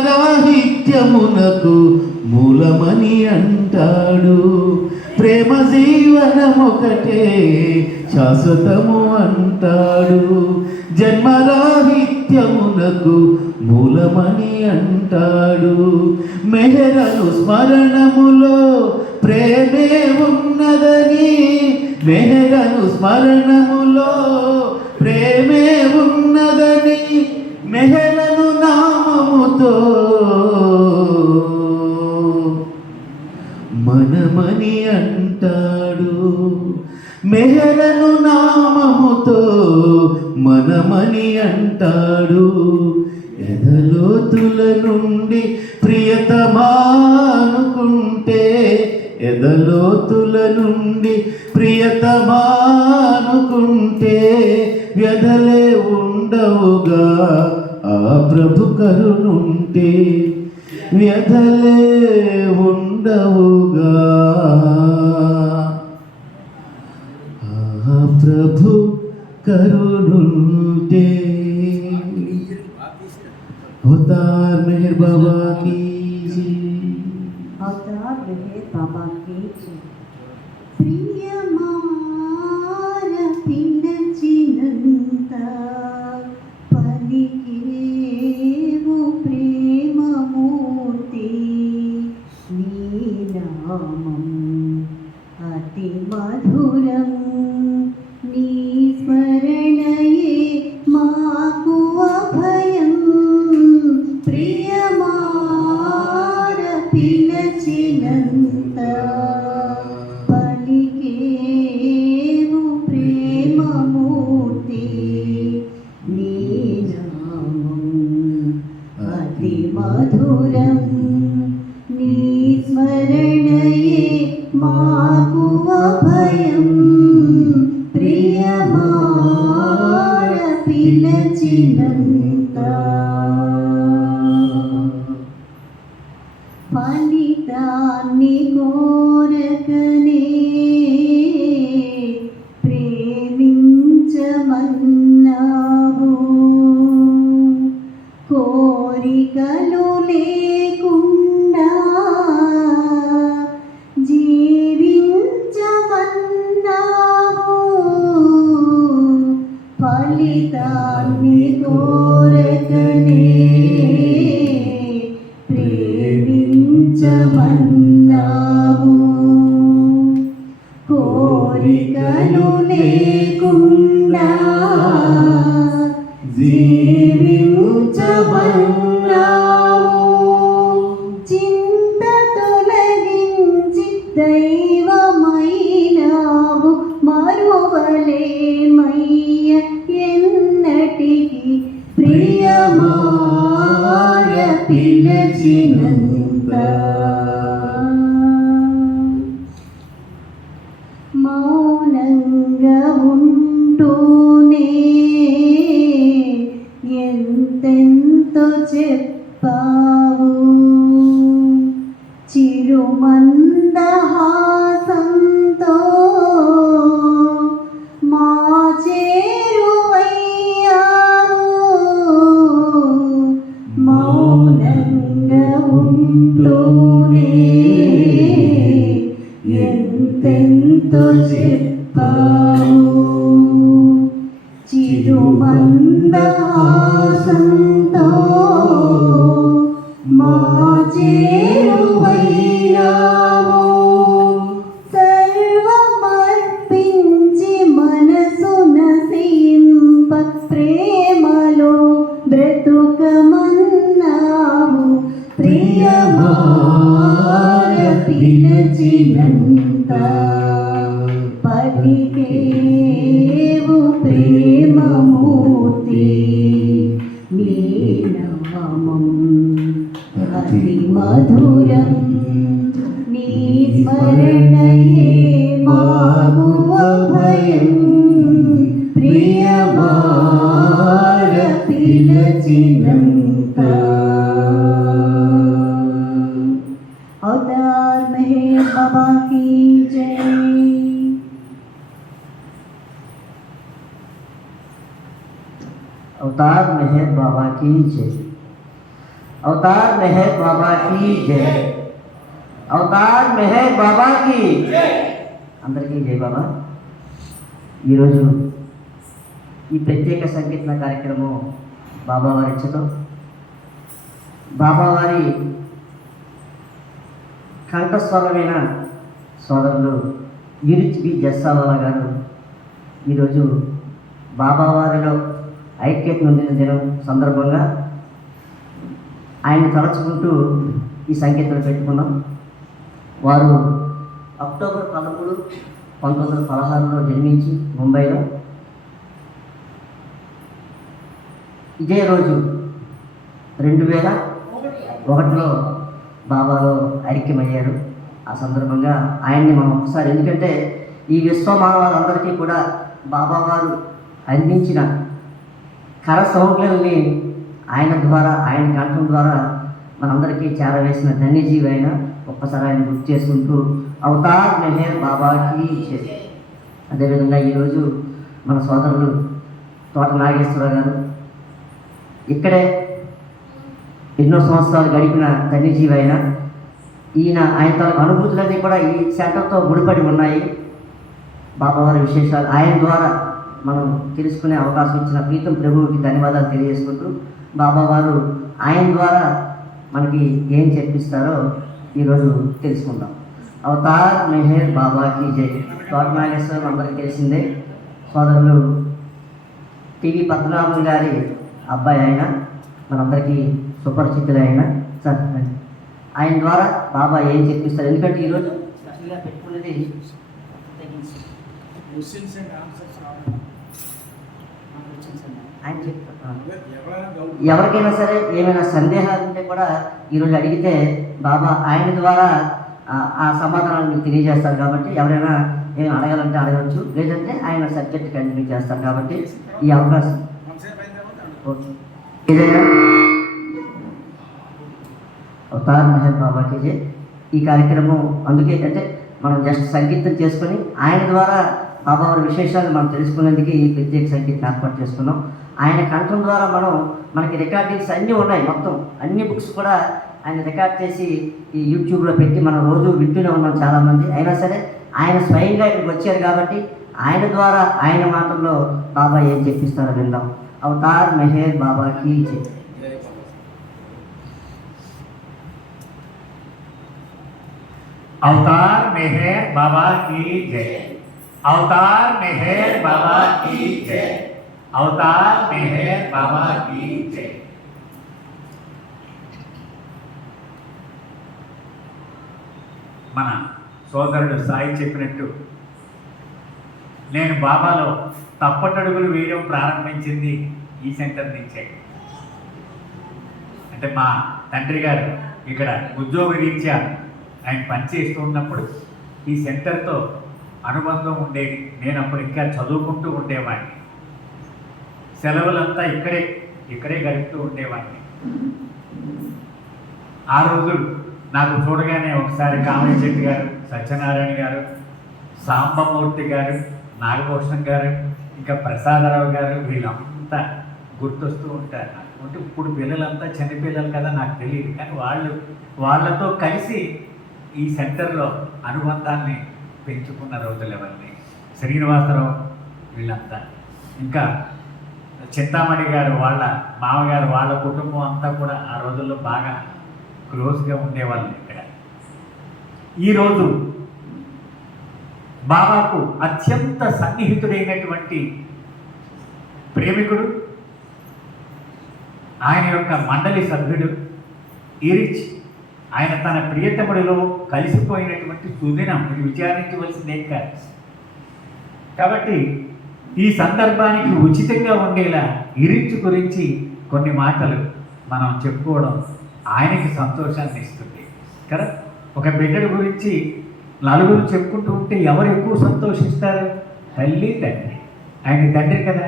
రాహిత్యమునకు మూలమని అంటాడు. ప్రేమ జీవనమొకటే శాశ్వతము అంటాడు. జన్మరాహిత్యమునకు మూలమని అంటాడు. మెహరను స్మరణములో ప్రేమే ఉన్నదని, మెహరను స్మరణములో ప్రేమే ఉన్నదని, మెహరను నామముతో మనమని అంటాడు. మెహరను నామముతో మనమని అంటాడు. ఎదలోతుల నుండి ప్రియతమానుకుంటే, ఎదలోతుల నుండి ప్రియతమానుకుంటే వ్యధలే ఉండవుగా ఆ ప్రభు కరుణుంటే, వ్యధలే ఉండవుగా ఆ ప్రభు కరుణుంటే. अवतार मेहर बाबा की जय। अवतार मेहर बाबा की जय। प्रियमार पिलचिनंत पलिकेवु प्रेममूर्ति नी नामं अति मधुरं नी स्मरणये माकु अभयं। प्रियमार पिलचिनंत पलिकेवु प्रेममूर्ति नी नामं अति मधुरं नी स्मरणये माकु अभयं। प्रियमार पिलचिनंत ఫలితాన్ని కోరకనే ప్రేమించమన్నావు. కోరికలు లేకుండా జీవించమన్నావు. ఫలితాన్ని కోరకనే ప్రేమించమన్నావు. కోరికలు లేకుండా జీవించమన్నావు. చింత తొలగించి దైవమైనావు. మరువలేమయ్య ఎన్నటికి ప్రియమార పిలచినంత. మౌనంగా ఉంటూనే ఎంతెంతో చెప్పావు. చిరుమందహాసంతో మా చేరువయ్యావు. మౌనంగా ఉంటూనే ఎంతెంతో చెప్పావు. చిరుమందహాసంతో మా చేరువయ్యావు. సర్వమర్పించి మనసున సింప ప్రేమలో బ్రతుకమన్నావు. ప్రియమార పిలచినంత పలికేవు ప్రేమమూర్తి నీ నామం అతి మధురం. నీ స్మరణయే మాకు అభయం. ప్రియమార పిలచినంత. अवतार मेहर बाबा की जय। अवतार मेहर बाबा की जय। अवतार मेहर बाबा की जय। అవతార్ మెహర్ బాబాకి అందరికీ జై బాబా. ఈరోజు ఈ ప్రత్యేక సంకీర్తన కార్యక్రమం బాబావారి ఇచ్చతో బాబావారి కంఠస్వరమైన సోదరులు యూరిచ్ బి జస్సావాలా గారు ఈరోజు బాబావారిలో ఐక్యత నొందిన దినం సందర్భంగా ఆయన్ని తలుచుకుంటూ ఈ సంకీర్తన పెట్టుకున్నాం. వారు అక్టోబర్ 13, 1916లో జన్మించి ముంబైలో ఇదే రోజు 2001లో బాబాలో ఐక్యమయ్యారు. ఆ సందర్భంగా ఆయన్ని మనం ఒకసారి, ఎందుకంటే ఈ విశ్వ మానవాళ్ళందరికీ కూడా బాబావారు అందించిన కర సౌఖ్యాలని ఆయన ద్వారా, ఆయన కంఠం ద్వారా మనందరికీ చేరవేసిన ధన్యజీవి అయిన ఒక్కసారి ఆయన గుర్తు చేసుకుంటూ అవతార్ మెహర్ బాబాకి జై. అదేవిధంగా ఈరోజు మన సోదరులు తోట నాగేశ్వరరావు గారు ఇక్కడే ఎన్నో సంవత్సరాలు గడిపిన ధన్యజీవి అయిన ఆయన తన అనుభూతులన్నీ కూడా ఈ సెంటర్తో ముడిపడి ఉన్నాయి. బాబావారి విశేషాలు ఆయన ద్వారా మనం తెలుసుకునే అవకాశం ఇచ్చిన ప్రీతం ప్రభువుకి ధన్యవాదాలు తెలియజేసుకుంటూ బాబావారు ఆయన ద్వారా మనకి ఏం చెప్పిస్తారో ఈరోజు తెలుసుకుందాం. అవతార్ మెహర్ బాబాకి జై. తోట నాగేశ్వరం అందరికీ తెలిసిందే, సోదరులు టీవీ పద్మనాభం గారి అబ్బాయి ఆయన, మనందరికీ సుపరిచితులైన సార్. ఆయన ద్వారా బాబా ఏం చెప్పిస్తారు, ఎందుకంటే ఈరోజు స్పెషల్గా పెట్టుకున్నది ఆయన చెప్తారు. ఎవరికైనా సరే ఏమైనా సందేహాలు ఉంటే కూడా ఈరోజు అడిగితే బాబా ఆయన ద్వారా ఆ సమాధానాలు మీకు తెలియజేస్తారు. కాబట్టి ఎవరైనా ఏమి అడగాలంటే అడగవచ్చు, లేదంటే ఆయన సబ్జెక్ట్ కంటిన్యూ చేస్తారు. కాబట్టి ఈ అవకాశం ఏదైనా అవతార్ మెహర్ బాబాకి జై. ఈ కార్యక్రమం అందుకే అంటే మనం జస్ట్ సంకీర్తన చేసుకొని ఆయన ద్వారా బాబావారి విశేషాలు మనం తెలుసుకునేందుకు ఈ ప్రత్యేక సంకీర్తన ఏర్పాటు చేసుకున్నాం. ఆయన కంఠం ద్వారా మనకి రికార్డింగ్స్ అన్నీ ఉన్నాయి, మొత్తం అన్ని బుక్స్ కూడా ఆయన రికార్డ్ చేసి ఈ యూట్యూబ్లో పెట్టి మనం రోజు వింటూనే ఉన్నాం చాలామంది. అయినా సరే ఆయన స్వయంగా ఇక్కడికి వచ్చారు కాబట్టి ఆయన ద్వారా ఆయన మాటల్లో బాబా ఏం చెప్పిస్తారో విందాం. అవతార్ మెహర్ బాబాకి జై. अवतार मेहर बाबा की जय. अवतार मेहर बाबा की जय. अवतार मेहर बाबा की जय. మన సోదరుడు సాయి చెప్పినట్టు నేను బాబాలో తప్పటడుగులు వేయడం ప్రారంభించింది ఈ సెంటర్ నుంచే. అంటే మా తండ్రి గారు ఇక్కడ ఉద్యోగ రీత్యా ఆయన పనిచేస్తూ ఉన్నప్పుడు ఈ సెంటర్తో అనుబంధం ఉండేది. నేను అప్పుడు ఇంకా చదువుకుంటూ ఉండేవాడిని, సెలవులంతా ఇక్కడే గడుపుతూ ఉండేవాడిని. ఆ రోజులు నాకు చూడగానే ఒకసారి కామయ్య చెట్టు గారు, సత్యనారాయణ గారు, సాంబమూర్తి గారు, నాగభూషణ్ గారు, ఇంకా ప్రసాదరావు గారు, వీళ్ళంతా గుర్తొస్తూ ఉంటారు. అంటే ఇప్పుడు పిల్లలంతా చిన్నపిల్లలు కదా, నాకు తెలియదు, కానీ వాళ్ళతో కలిసి ఈ సెంటర్లో అనుబంధాన్ని పెంచుకున్న రోజులు ఎవరిని, శ్రీనివాసరావు వీళ్ళంతా, ఇంకా చింతామణి గారు వాళ్ళ మామగారు, వాళ్ళ కుటుంబం అంతా కూడా ఆ రోజుల్లో బాగా క్లోజ్గా ఉండేవాళ్ళు. ఇక్కడ ఈరోజు బాబాకు అత్యంత సన్నిహితుడైనటువంటి ప్రేమికుడు, ఆయన యొక్క మండలి సభ్యుడు ఈరిచ్, ఆయన తన ప్రియతముడిలో కలిసిపోయినటువంటి సుదినం, ఇది విచారించవలసిందేం కాదు. కాబట్టి ఈ సందర్భానికి ఉచితంగా ఉండేలా ఈరిచ్ గురించి కొన్ని మాటలు మనం చెప్పుకోవడం ఆయనకి సంతోషాన్ని ఇస్తుంది కదా. ఒక బిడ్డడి గురించి నలుగురు చెప్పుకుంటూ ఉంటే ఎవరు ఎక్కువ సంతోషిస్తారు? తల్లి తండ్రి. ఆయన తండ్రి కదా,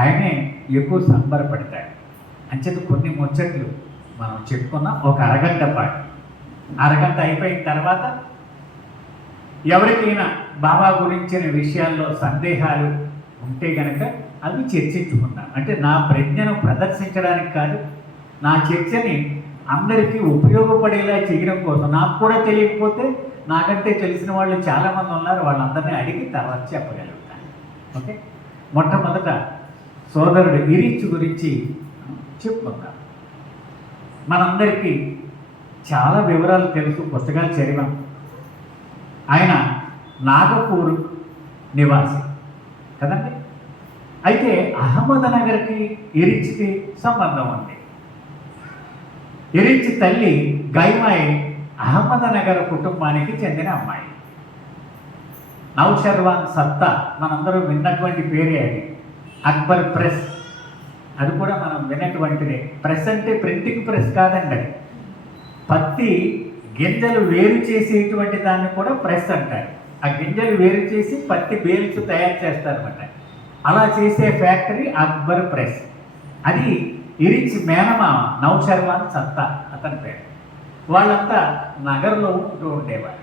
ఆయనే ఎక్కువ సంబరపడతాడు. అంచేత కొన్ని ముచ్చట్లు మనం చెప్పుకున్నాం ఒక అరగంట పాటు. అరగంట అయిపోయిన తర్వాత ఎవరికైనా బాబా గురించిన విషయాల్లో సందేహాలు ఉంటే కనుక అవి చర్చించుకున్నాం. అంటే నా ప్రజ్ఞను ప్రదర్శించడానికి కాదు, నా చర్చని అందరికీ ఉపయోగపడేలా చేయడం కోసం, నాకు కూడా తెలియకపోతే నాకంటే తెలిసిన వాళ్ళు చాలామంది ఉన్నారు, వాళ్ళందరినీ అడిగి తర్వాత చెప్పగలుగుతాను. ఓకే, మొట్టమొదట సోదరుడు ఇరిచ్ గురించి చెప్పుకుందాం. మనందరికీ చాలా వివరాలు తెలుసు, పుస్తకాలు చదివాం. ఆయన నాగపూర్ నివాసి కదండి. అయితే అహ్మద్నగర్కి ఇరిచ్కి సంబంధం ఉంది. ఇరిచ్ తల్లి గైమాయి అహ్మద్నగర్ కుటుంబానికి చెందిన అమ్మాయి. నౌషర్వాన్ సత్తా మనందరూ విన్నటువంటి పేరే అది. అక్బర్ ప్రెస్, అది కూడా మనం విన్నటువంటిదే. ప్రెస్ అంటే ప్రింటింగ్ ప్రెస్ కాదండి, అది పత్తి గింజలు వేరు చేసేటువంటి దాన్ని కూడా ప్రెస్ అంటారు. ఆ గింజలు వేరు చేసి పత్తి బేల్స్ తయారు చేస్తారన్నమాట. అలా చేసే ఫ్యాక్టరీ అక్బర్ ప్రెస్. అది ఇరిచ్ మేనమామ నౌషర్వాన్ సత్తా అతని పేరు. వాళ్ళంతా నగర్లో ఉంటూ ఉండేవారు.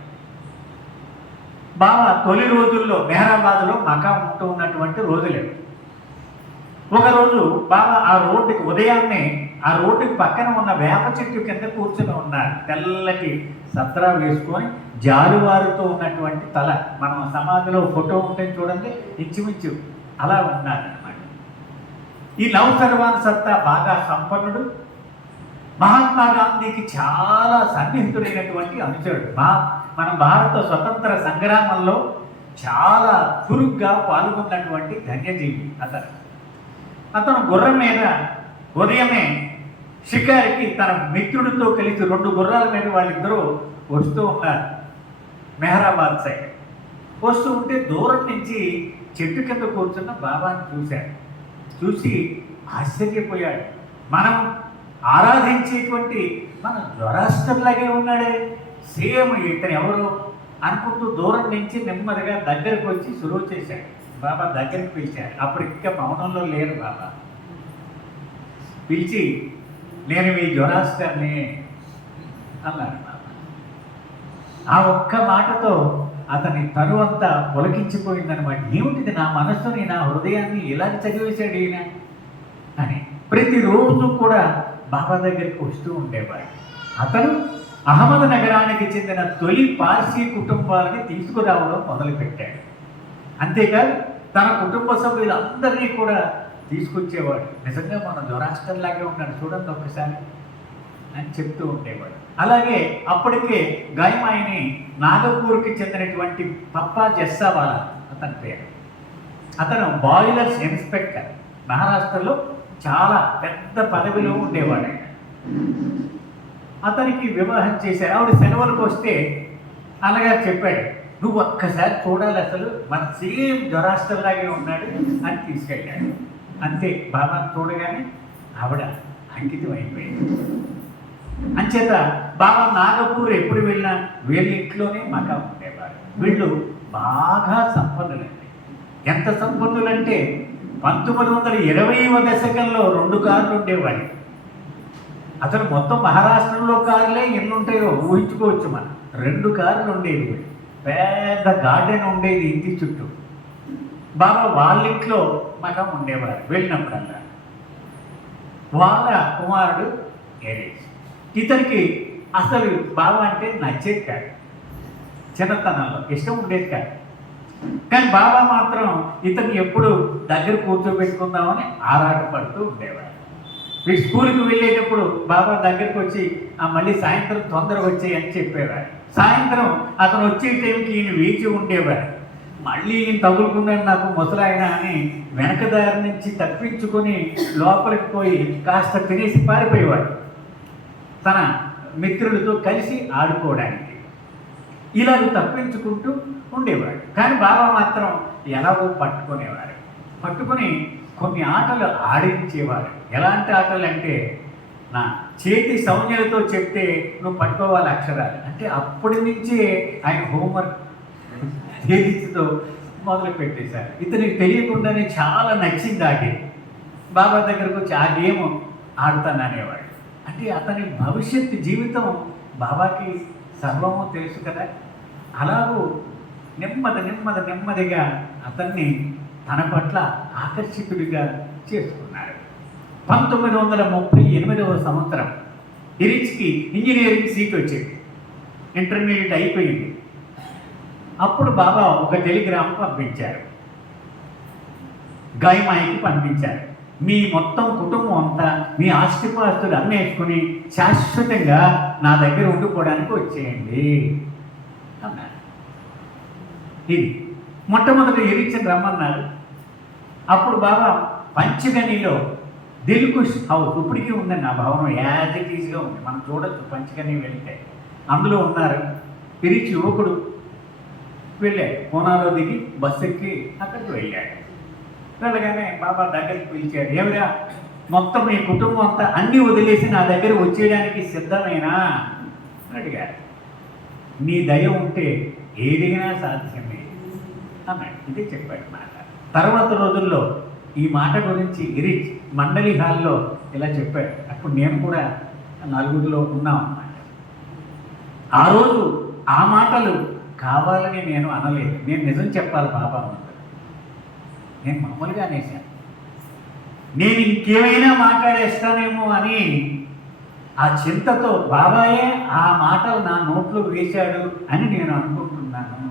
బాగా తొలి రోజుల్లో మెహరాబాద్లో మకాం ఉంటూ ఉన్నటువంటి రోజులే. ఒకరోజు బాబా ఆ రోడ్డుకి ఉదయాన్నే ఆ రోడ్డుకి పక్కన ఉన్న వేప చెట్టు కింద కూర్చొని ఉన్నారు. తెల్లటి సత్రా వేసుకొని జారువారుతో ఉన్నటువంటి తల, మనం సమాధిలో ఫోటో ఉంటే చూడండి, ఇంచుమించు అలా ఉన్నారన్నమాట. ఈ నౌషర్వాన్ సత్తా బాగా సంపన్నుడు, మహాత్మా గాంధీకి చాలా సన్నిహితుడైనటువంటి అనుచరుడు. మన భారత స్వతంత్ర సంగ్రామంలో చాలా చురుగ్గా పాల్గొన్నటువంటి ధన్యజీవి అతను గుర్రం మీద ఉదయమే షికారికి తన మిత్రుడితో కలిసి 2 గుర్రాల మీద వాళ్ళిద్దరూ వస్తూ ఉన్నారు. మెహరాబాద్ సైడ్ వస్తూ ఉంటే దూరం నుంచి చెట్టు కింద కూర్చున్న బాబాని చూశాడు. చూసి ఆశ్చర్యపోయాడు. మనం ఆరాధించేటువంటి మన జొరాస్టర్లాగే ఉన్నాడే, సేమ్ ఇతను ఎవరు అనుకుంటూ దూరం నుంచి నెమ్మదిగా దగ్గరకు వచ్చి సులువు చేశాడు. బాబా దగ్గరికి పిలిచారు. అప్పుడు ఇంకా మౌనంలో లేరు బాబా. పిలిచి, నేను మీ జొరాస్టర్ని అన్నాడు బాబా. ఆ ఒక్క మాటతో అతని తనువంతా పొలకించిపోయిందనమాట. ఏమిటిది, నా మనస్సుని నా హృదయాన్ని ఇలా చదివేశాడు ఈయన అని. ప్రతిరోజు కూడా బాబా దగ్గరికి వస్తూ ఉండేవాడు. అతను అహ్మద్ నగరానికి చెందిన తొలి పార్సీ కుటుంబాలని తీసుకురావడం మొదలుపెట్టాడు. అంతేకాదు తన కుటుంబ సభ్యులందరినీ కూడా తీసుకొచ్చేవాడు. నిజంగా మన జొరాస్టర్ లాగే ఉన్నాడు చూడండి ఒకసారి అని చెప్తూ ఉండేవాడు. అలాగే అప్పటికే గైమాయిని నాగపూర్కి చెందినటువంటి పప్పా జస్సావాలా అతని పేరు. అతను బాయిలర్స్ ఇన్స్పెక్టర్, మహారాష్ట్రలో చాలా పెద్ద పదవిలో ఉండేవాడు. అతనికి వివాహం చేశారు. ఆవిడ సెలవులకు వస్తే అలాగా చెప్పాడు, నువ్వు ఒక్కసారి చూడాలి, అసలు మన సేమ్ జొరాస్టర్ లాగే ఉన్నాడు అని తీసుకెళ్ళాడు. అంతే, బాబాను చూడగానే ఆవిడ అంకితం అయిపోయింది. అంచేత బాబా నాగపూర్ ఎప్పుడు వెళ్ళినా వీళ్ళ ఇంట్లోనే మకా ఉండేవారు. వీళ్ళు బాగా సంపన్నులండి. ఎంత సంపన్నులంటే 1920వ దశకంలో 2 కార్లు ఉండేవాడి. అసలు మొత్తం మహారాష్ట్రలో కార్లే ఎన్ని ఉంటాయో ఊహించుకోవచ్చు మనం. 2 కార్లు ఉండేవి, పెద్ద గార్డెన్ ఉండేది ఇంటి చుట్టూ. బాబా వాళ్ళ ఇంట్లో మఠం ఉండేవారు. వెళ్ళినప్పుడల్లా వాళ్ళ కుమారుడు ఏరేజ్. ఇతనికి అసలు బాబా అంటే నచ్చేది కాదు, చిన్నతనంలో ఇష్టం ఉండేది కాదు. కానీ బాబా మాత్రం ఇతన్ని ఎప్పుడు దగ్గర కూర్చోబెట్టుకుందామని ఆరాటపడుతూ ఉండేవాడు. వీడు స్కూల్కి వెళ్ళేటప్పుడు బాబా దగ్గరికి వచ్చి మళ్ళీ సాయంత్రం తొందరగా వచ్చాయి అని చెప్పేవాడు. సాయంత్రం అతను వచ్చే టైంకి ఈయన వేచి ఉండేవాడు. మళ్ళీ ఈయన తగులుకున్నాడు నాకు ముసలాయన అని వెనక దారి నుంచి తప్పించుకొని లోపలికి పోయి కాస్త తినేసి పారిపోయేవాడు తన మిత్రులతో కలిసి ఆడుకోవడానికి. ఇలాగ తప్పించుకుంటూ ఉండేవాడు. కానీ బాబా మాత్రం ఎలాగో పట్టుకొని కొన్ని ఆటలు ఆడించేవాడు. ఎలాంటి ఆటలు అంటే, నా చేతి సౌజ్ఞలతో చెప్తే నువ్వు పట్టుకోవాలి అక్షరాలు అంటే అప్పటి నుంచే ఆయన హోంవర్క్ తేదీతో మొదలు పెట్టేశారు. ఇతనికి తెలియకుండానే చాలా నచ్చింది ఆ గేమ్. బాబా దగ్గరకు వచ్చి ఆ గేమ్ ఆడుతాననేవాడు. అంటే అతని భవిష్యత్తు జీవితం బాబాకి సర్వము తెలుసు కదా. అలాగూ నెమ్మదిగా అతన్ని తన పట్ల ఆకర్షితుడిగా చేసుకున్నాడు. 1938వ సంవత్సరం ఇరిచ్కి ఇంజనీరింగ్ సీట్ వచ్చింది, ఇంటర్మీడియట్ అయిపోయింది. అప్పుడు బాబా ఒక టెలిగ్రామ్ పంపించారు, గాయమాయికి పంపించారు. మీ మొత్తం కుటుంబం అంతా మీ ఆస్తిపాస్తులు అమ్మేసుకుని శాశ్వతంగా నా దగ్గర ఉండిపోవడానికి వచ్చేయండి అన్నారు. ఇది మొట్టమొదటి ఇరిచ్ని రమ్మన్నారు. అప్పుడు బాబా పంచగనిలో దిల్కుష్ హౌస్ ఇప్పటికీ ఉందండి. ఆ భవనం యాజ్ ఇట్ ఈజ్గా ఉంది, మనం చూడొచ్చు పంచగని వెళితే. అందులో ఉన్నారు. ఇరిచ్ యువకుడు వెళ్ళాడు, కోనాలో దిగి బస్సు ఎక్కి అక్కడికి వెళ్ళాడు. వెళ్ళగానే బాబా దగ్గరికి పిలిచాడు, ఏమిరా మొత్తం మీ కుటుంబం అంతా అన్నీ వదిలేసి నా దగ్గర వచ్చేయడానికి సిద్ధమేనా అని అడిగారు. నీ దయ ఉంటే ఏదైనా సాధ్యమే అన్నాడు. ఇదే చెప్పాడు మాట. తర్వాత రోజుల్లో ఈ మాట గురించి ఇరిచ్ మండలి హాల్లో ఇలా చెప్పాడు. అప్పుడు నేను కూడా నలుగురిలో ఉన్నాం అన్నమాట. ఆ రోజు ఆ మాటలు కావాలని నేను అనలేదు, నేను నిజం చెప్పాలి బాబా అన్నది. నేను మామూలుగా అనేసాను. నేను ఇంకేమైనా మాట్లాడేస్తానేమో అని ఆ చింతతో బాబాయే ఆ మాటలు నా నోట్లో వేశాడు అని నేను అనుకుంటున్నాను.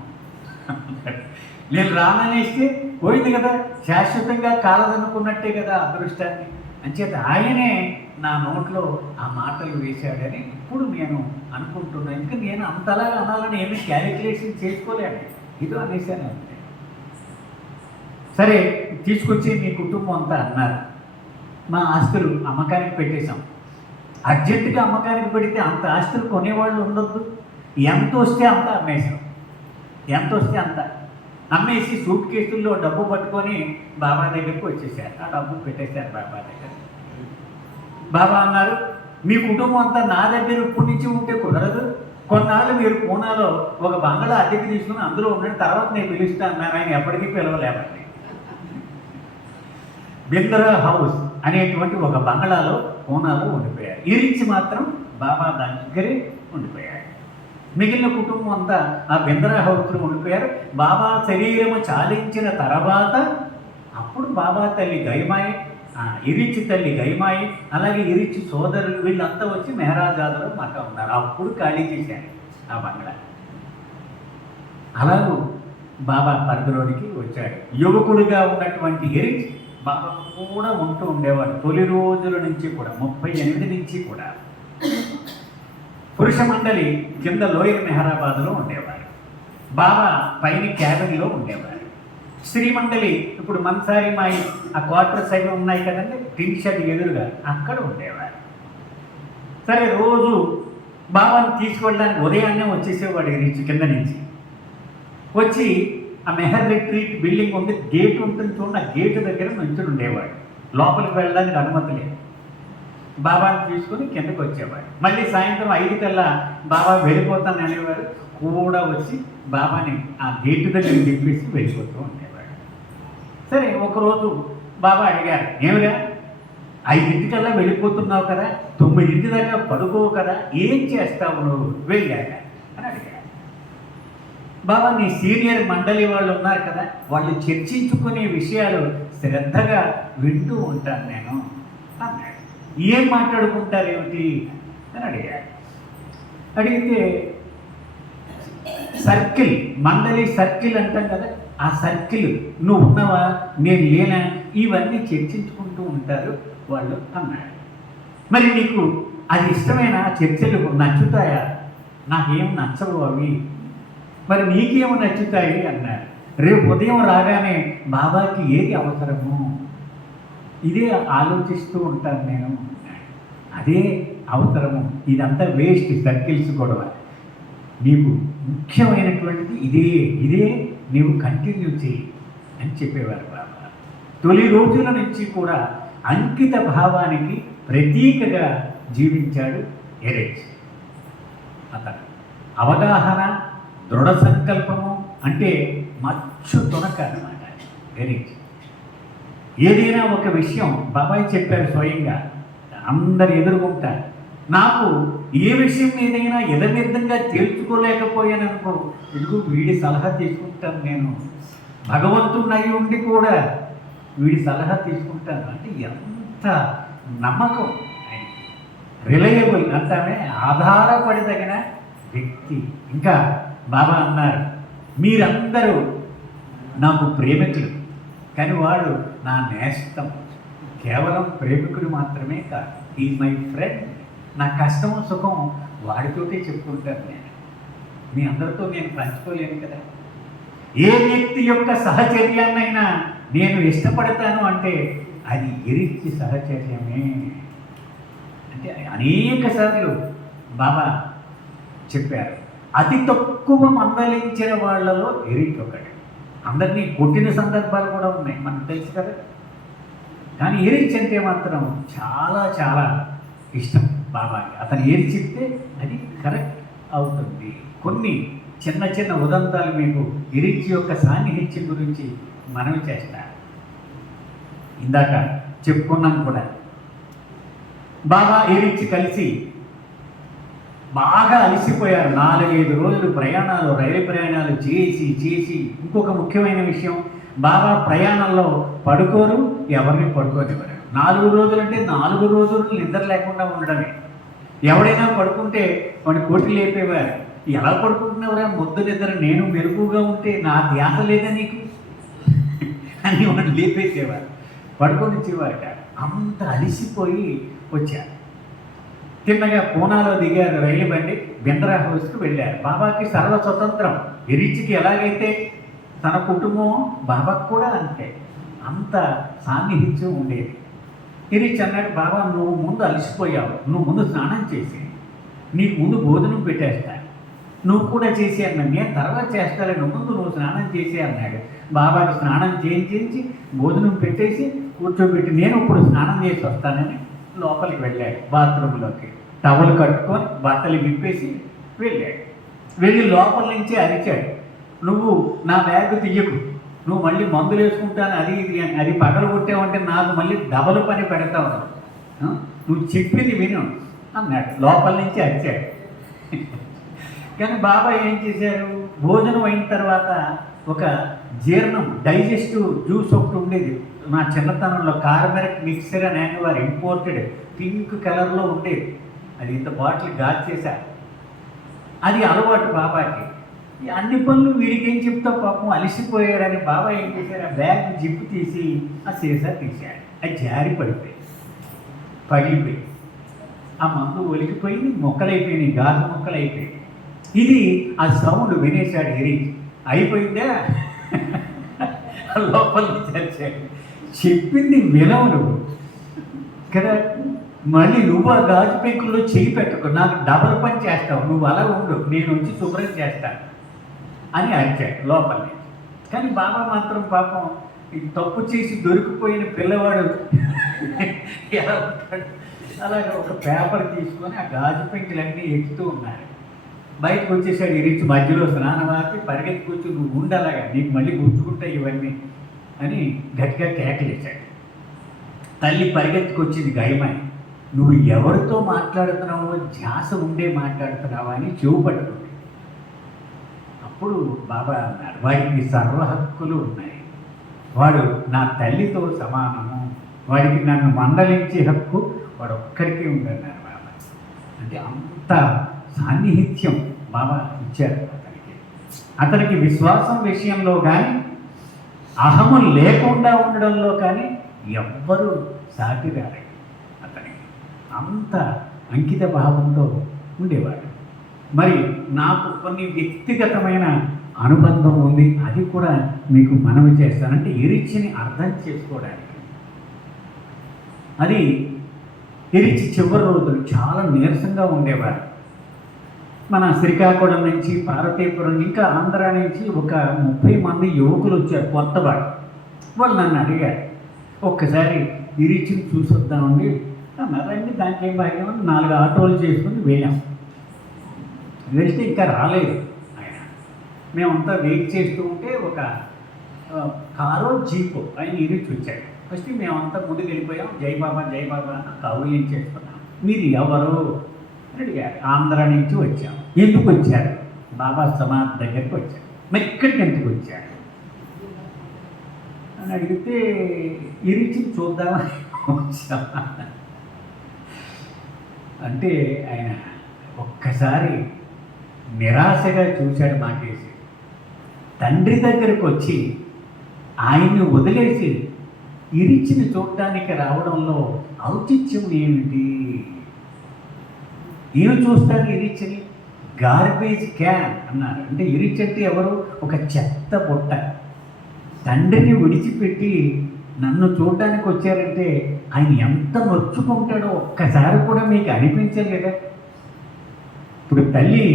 నేను రాననేస్తే పోయింది కదా, శాశ్వతంగా కాలదనుకున్నట్టే కదా అదృష్టాన్ని. అంచేత ఆయనే నా నోట్లో ఆ మాటలు వేశాడని ఇప్పుడు నేను అనుకుంటున్నాను. ఇంకా నేను అంతలా అనాలని ఏమీ క్యాలిక్యులేషన్ చేసుకోలేను, ఇదో అనేసాను అంతే. సరే తీసుకొచ్చి మీ కుటుంబం అంతా అన్నారు. మా ఆస్తులు అమ్మకానికి పెట్టేశాం. అర్జెంటుగా అమ్మకానికి పెడితే అంత ఆస్తులు కొనేవాళ్ళు ఉండొద్దు. ఎంత వస్తే అంత అమ్మేశాం, ఎంత వస్తే అంత అమ్మేసి సూట్ కేసుల్లో డబ్బు పట్టుకొని బాబా దగ్గరికి వచ్చేసారు. ఆ డబ్బు పెట్టేశారు బాబా దగ్గర. బాబా అన్నారు, మీ కుటుంబం అంతా నా దగ్గర ఇప్పటి నుంచి ఉంటే కుదరదు. కొన్నాళ్ళు మీరు పూనాలో ఒక బంగళా అద్దెకి తీసుకుని అందులో ఉండండి, తర్వాత నేను పిలుస్తా అన్నారు. ఆయన ఎప్పటికీ పిలవలేమండి. బింద్రా హౌస్ అనేటువంటి ఒక బంగళాలో పూనాలో ఉండిపోయారు. ఇరిచ్ మాత్రం బాబా దగ్గరే ఉండిపోయారు. మిగిలిన కుటుంబం అంతా ఆ బింద్రా హౌస్లో ఉండిపోయారు. బాబా శరీరము చాలించిన తర్వాత అప్పుడు బాబా తల్లి గైమాయి, ఇరిచ్ తల్లి గైమాయి, అలాగే ఇరిచ్ సోదరులు వీళ్ళంతా వచ్చి మెహరాజాదలో మాకు ఉన్నారు. అప్పుడు ఖాళీ చేశారు ఆ బంగళా. అలాగూ బాబా పరిధిలోనికి వచ్చాడు. యువకుడిగా ఉన్నటువంటి ఇరిచ్ బాబా కూడా ఉంటూ ఉండేవాడు. తొలి రోజుల నుంచి కూడా 38 నుంచి కూడా పురుష మండలి కింద లోయర్ మెహరాబాద్లో ఉండేవారు. బాబా పైన క్యాబిన్లో ఉండేవారు. స్త్రీ మండలి ఇప్పుడు మన్సారి మాయి ఆ క్వార్టర్స్ అవి ఉన్నాయి కదండి, టిన్ షెడ్ ఎదురుగా అక్కడ ఉండేవారు. సరే రోజు బాబాను తీసుకెళ్ళడానికి ఉదయాన్నే వచ్చేసేవాడు ఇరిచ్ కింద నుంచి వచ్చి ఆ మెహర్ రిట్రీట్ బిల్డింగ్ ఉంది, గేట్ ఉంటుంది చూడండి, ఆ గేటు దగ్గర నుంచుని ఉండేవాడు. లోపలికి వెళ్ళడానికి అనుమతి లేదు. బాబాని తీసుకుని కిందకు వచ్చేవాడు. మళ్ళీ సాయంత్రం 5 కల్లా బాబా వెళ్ళిపోతాను అనేవాడు. కూడా వచ్చి బాబాని ఆ గేటు దగ్గర దింపేసి వెళ్ళిపోతూ ఉండేవాడు. సరే ఒకరోజు బాబా అడిగారు, ఏమిరా 5 కల్లా వెళ్ళిపోతున్నావు కదా, 9 దాకా పడుకోవు కదా, ఏం చేస్తావు నువ్వు వెళ్ళాక అని అడిగారు. బాబా నీ సీనియర్ మండలి వాళ్ళు ఉన్నారు కదా, వాళ్ళు చర్చించుకునే విషయాలు శ్రద్ధగా వింటూ ఉంటాను నేను అన్నాడు. ఏం మాట్లాడుకుంటారు ఏమిటి అని అడిగాడు. అడిగితే సర్కిల్, మండలి సర్కిల్ అంటాం కదా, ఆ సర్కిల్ నువ్వు ఉన్నవా నేను లేనా ఇవన్నీ చర్చించుకుంటూ ఉంటారు వాళ్ళు అన్నాడు. మరి నీకు అది ఇష్టమైన చర్చలు నచ్చుతాయా? నాకేం నచ్చవు అవి, మరి నీకేమో నచ్చుతాయి అన్నారు. రేపు ఉదయం రాగానే బాబాకి ఏది అవసరము ఇదే ఆలోచిస్తూ ఉంటాను నేను, అదే అవసరము, ఇదంతా వేస్ట్ సర్కిల్స్ గొడవ, నీకు ముఖ్యమైనటువంటిది ఇదే నీవు కంటిన్యూ చేయి అని చెప్పేవారు బాబా. తొలి రోజుల నుంచి కూడా అంకిత భావానికి ప్రతీకగా జీవించాడు ఇరిచ్. అతను అవగాహన, దృఢ సంకల్పము అంటే మచ్చు తునక అన్నమాట ఇరిచ్. ఏదైనా ఒక విషయం బాబాయ్ చెప్పారు స్వయంగా, అందరు ఎదుర్కొంటారు. నాకు ఏ విషయం ఏదైనా యథనిర్థంగా తేల్చుకోలేకపోయాననుకో, ఎందుకు వీడి సలహా తీసుకుంటాను నేను, భగవంతుడిని అయి ఉండి కూడా వీడి సలహా తీసుకుంటాను అంటే ఎంత నమ్మకం ఆయనకి. రిలయబుల్ అంటామే, ఆధారపడదగిన వ్యక్తి. ఇంకా బాబా అన్నారు, మీరందరూ నాకు ప్రేమికులు, కానీ వాడు నా నేస్తం. కేవలం ప్రేమికుడు మాత్రమే కాదు, ఈ మై ఫ్రెండ్. నా కష్టం సుఖం వాడితోటే చెప్పుకుంటాను నేను, మీ అందరితో నేను పంచుకోలేను కదా. ఏ వ్యక్తి యొక్క సహచర్యాన్నైనా నేను ఇష్టపడతాను అంటే అది ఎరిచి సహచర్యమే. అంటే అనేక సార్లు బాబా చెప్పారు, అతి తక్కువ మందలించిన వాళ్ళలో ఎరిక్ ఒకటి. అందరినీ కొట్టిన సందర్భాలు కూడా ఉన్నాయి, మనకు తెలుసు కదా. కానీ ఎరిచ్ అంటే మాత్రం చాలా చాలా ఇష్టం బాబాకి. అతను ఏది చెప్తే అది కరెక్ట్ అవుతుంది. కొన్ని చిన్న చిన్న ఉదంతాలు మీకు ఎరిచ్ యొక్క సాన్నిహిత్యం గురించి మనవి చేస్తారు. ఇందాక చెప్పుకున్నాం కూడా, బాబా ఎరిచ్ కలిసి బాగా అలసిపోయారు. 4-5 రోజులు ప్రయాణాలు, రైలు ప్రయాణాలు చేసి చేసి. ఇంకొక ముఖ్యమైన విషయం, బాబా ప్రయాణంలో పడుకోరు, ఎవరిని పడుకోనివ్వరు. 4 రోజులు అంటే 4 రోజులు నిద్ర లేకుండా ఉండడమే. ఎవడైనా పడుకుంటే వాడిని కొట్టి లేపేవారు. ఎలా పడుకుంటున్నావురా ముద్దు నిద్ర, నేను మెరుగుగా ఉంటే నా ధ్యాస లేదా నీకు అని వాడిని లేపేసేవారు, పడుకొనిచ్చేవారట. అంత అలిసిపోయి వచ్చారు. తిన్నగా పూనాలో దిగారు రైలు బండి, బింద్రా హౌస్కి వెళ్ళారు. బాబాకి సర్వ స్వతంత్రం. ఎరిచికి ఎలాగైతే తన కుటుంబం, బాబాకు కూడా అంతే. అంత సాన్నిహిత్యం ఉండేది. ఎరిచ్ అన్నాడు, బాబా నువ్వు ముందు అలసిపోయావు, నువ్వు ముందు స్నానం చేసి, నీకు ముందు భోజనం పెట్టేస్తాను, నువ్వు కూడా చేసి అన్నాడు. నేను తర్వాత చేస్తాను, నువ్వు స్నానం చేసి అన్నాడు. బాబాకి స్నానం చేయించి భోజనం పెట్టేసి కూర్చోబెట్టి, నేను ఇప్పుడు స్నానం చేసి వస్తానని లోపలికి వెళ్ళాడు. బాత్రూంలోకి టవల్ కట్టుకొని బట్టలు విప్పేసి వెళ్ళాడు. వెళ్ళి లోపల నుంచి అరిచాడు, నువ్వు నా బ్యాగ్ తీయకు, నువ్వు మళ్ళీ మందులు వేసుకుంటాను అది ఇది అని, అది పగలు కొట్టావంటే నాకు మళ్ళీ డబల్ పని పెడతావు, నువ్వు చెప్పింది విను అన్నాడు. లోపల నుంచి అరిచాడు. కానీ బాబా ఏం చేశారు, భోజనం అయిన తర్వాత ఒక జీర్ణం డైజెస్టివ్ జ్యూస్ ఒకటి ఉండేది నా చిన్నతనంలో, కార్బరిక్ మిక్సర్ అని వారు ఇంపోర్టెడ్, పింక్ కలర్లో ఉండేది. అది ఇంత బాటిల్ గాజు చేశారు. అది అలవాటు బాబాకి. అన్ని పనులు వీడికి ఏం చెప్తావు, పాపం అలసిపోయాడని బాబా ఏం చేశారు, ఆ బ్యాగ్ జిప్పు తీసి ఆ సీసా తీశాడు. అది జారి పడిపోయి పగిలిపోయి ఆ మందు ఒలికిపోయింది, మొక్కలైపోయినాయి, గాజు మొక్కలైపోయాయి. ఇది ఆ సౌండ్ వినేశాడు ఎరిచ్. అయిపోయిందా లోపల నుంచి వచ్చాడు. చెప్పింది వినవు నువ్వు కదా, మళ్ళీ నువ్వు ఆ గాజు పెంకుల్లో చేయి పెట్టుకో, నాకు డబల్ పని చేస్తావు, నువ్వు అలా ఉండు, నేను వచ్చి శుభ్రం చేస్తాను అని అరిచాడు లోపల నుంచి. కానీ బాబా మాత్రం పాపం ఇది తప్పు చేసి దొరికిపోయిన పిల్లవాడు ఎలా ఉంటాడు, అలాగే ఒక పేపర్ తీసుకొని ఆ గాజు పెంకులన్నీ ఎక్కుతూ ఉన్నారు. బయటకు వచ్చేసాడు ఎరిచ్. మధ్యలో స్నానం ఆపి పరిగెత్తుకొచ్చి, నువ్వు ఉండలాగా, నీకు మళ్ళీ గుర్తుకుంటాయి ఇవన్నీ అని గట్టిగా కేకలేశాడు. తల్లి పరిగెత్తుకొచ్చింది గయమని, నువ్వు ఎవరితో మాట్లాడుతున్నావో ధ్యాస ఉండే మాట్లాడుతున్నావా అని చెవు పట్టుకుంది. అప్పుడు బాబా అన్నాడు, వాడికి సర్వ హక్కులు ఉన్నాయి, వాడు నా తల్లితో సమానము, వాడికి నన్ను మందలించే హక్కు వాడు ఒక్కడికే ఉందన్నారు బాబా. అంటే అంత సాన్నిహిత్యం బాబా ఇచ్చారు అతనికి విశ్వాసం విషయంలో కానీ, అహము లేకుండా ఉండడంలో కానీ ఎవ్వరూ సాటిరారు. అతనికి అంత అంకిత భావంతో ఉండేవాడు. మరి నాకు కొన్ని వ్యక్తిగతమైన అనుబంధం ఉంది, అది కూడా మీకు మనవి చేస్తానంటే ఎరిచిని అర్థం చేసుకోవడానికి. అది ఎరిచి చివరి రోజులు చాలా నీరసంగా ఉండేవారు. మన శ్రీకాకుళం నుంచి, పార్వతీపురం, ఇంకా ఆంధ్ర నుంచి ఒక 30 మంది యువకులు వచ్చారు, కొత్తవాడు. వాళ్ళు నన్ను అడిగారు, ఒక్కసారి ఎరిచిని చూసొద్దామండి అన్నారండి. దానికి ఏం భాగ్యం, 4 ఆటోలు చేసుకుని వెళ్ళాం. వెళ్తే ఇంకా రాలేదు ఆయన. మేమంతా వెయిట్ చేస్తూ ఉంటే ఒక కారో జీపో ఆయన ఎరిచి వచ్చాడు. ఫస్ట్ మేమంతా ముందుకు వెళ్ళిపోయాం, జైబాబా జైబాబా అని కౌలించేసుకున్నాం. మీరు ఎవరు అని అడిగారు. ఆంధ్ర నుంచి వచ్చాం. ఎందుకు వచ్చారు? బాబా సమాధి దగ్గరికి వచ్చారు. మరి ఇక్కడికి ఎందుకు వచ్చారు అని అడిగితే, ఎరిచిని చూద్దామని వచ్చాం. అంటే ఆయన ఒక్కసారి నిరాశగా చూశాడు మాకేసి. తండ్రి దగ్గరకు వచ్చి ఆయన్ని వదిలేసి ఇరిచిని చూడటానికి రావడంలో ఔచిత్యం ఏమిటి? ఏమి చూస్తారు ఇరిచిని? గార్బేజ్ క్యాన్ అన్నారు. అంటే ఇరిచి అంటే ఎవరు? ఒక చెత్త బుట్ట. తండ్రిని విడిచిపెట్టి నన్ను చూడడానికి వచ్చారంటే ఆయన ఎంత నొచ్చుకుంటాడో ఒక్కసారి కూడా మీకు అనిపించలేదా? ఇప్పుడు తల్లి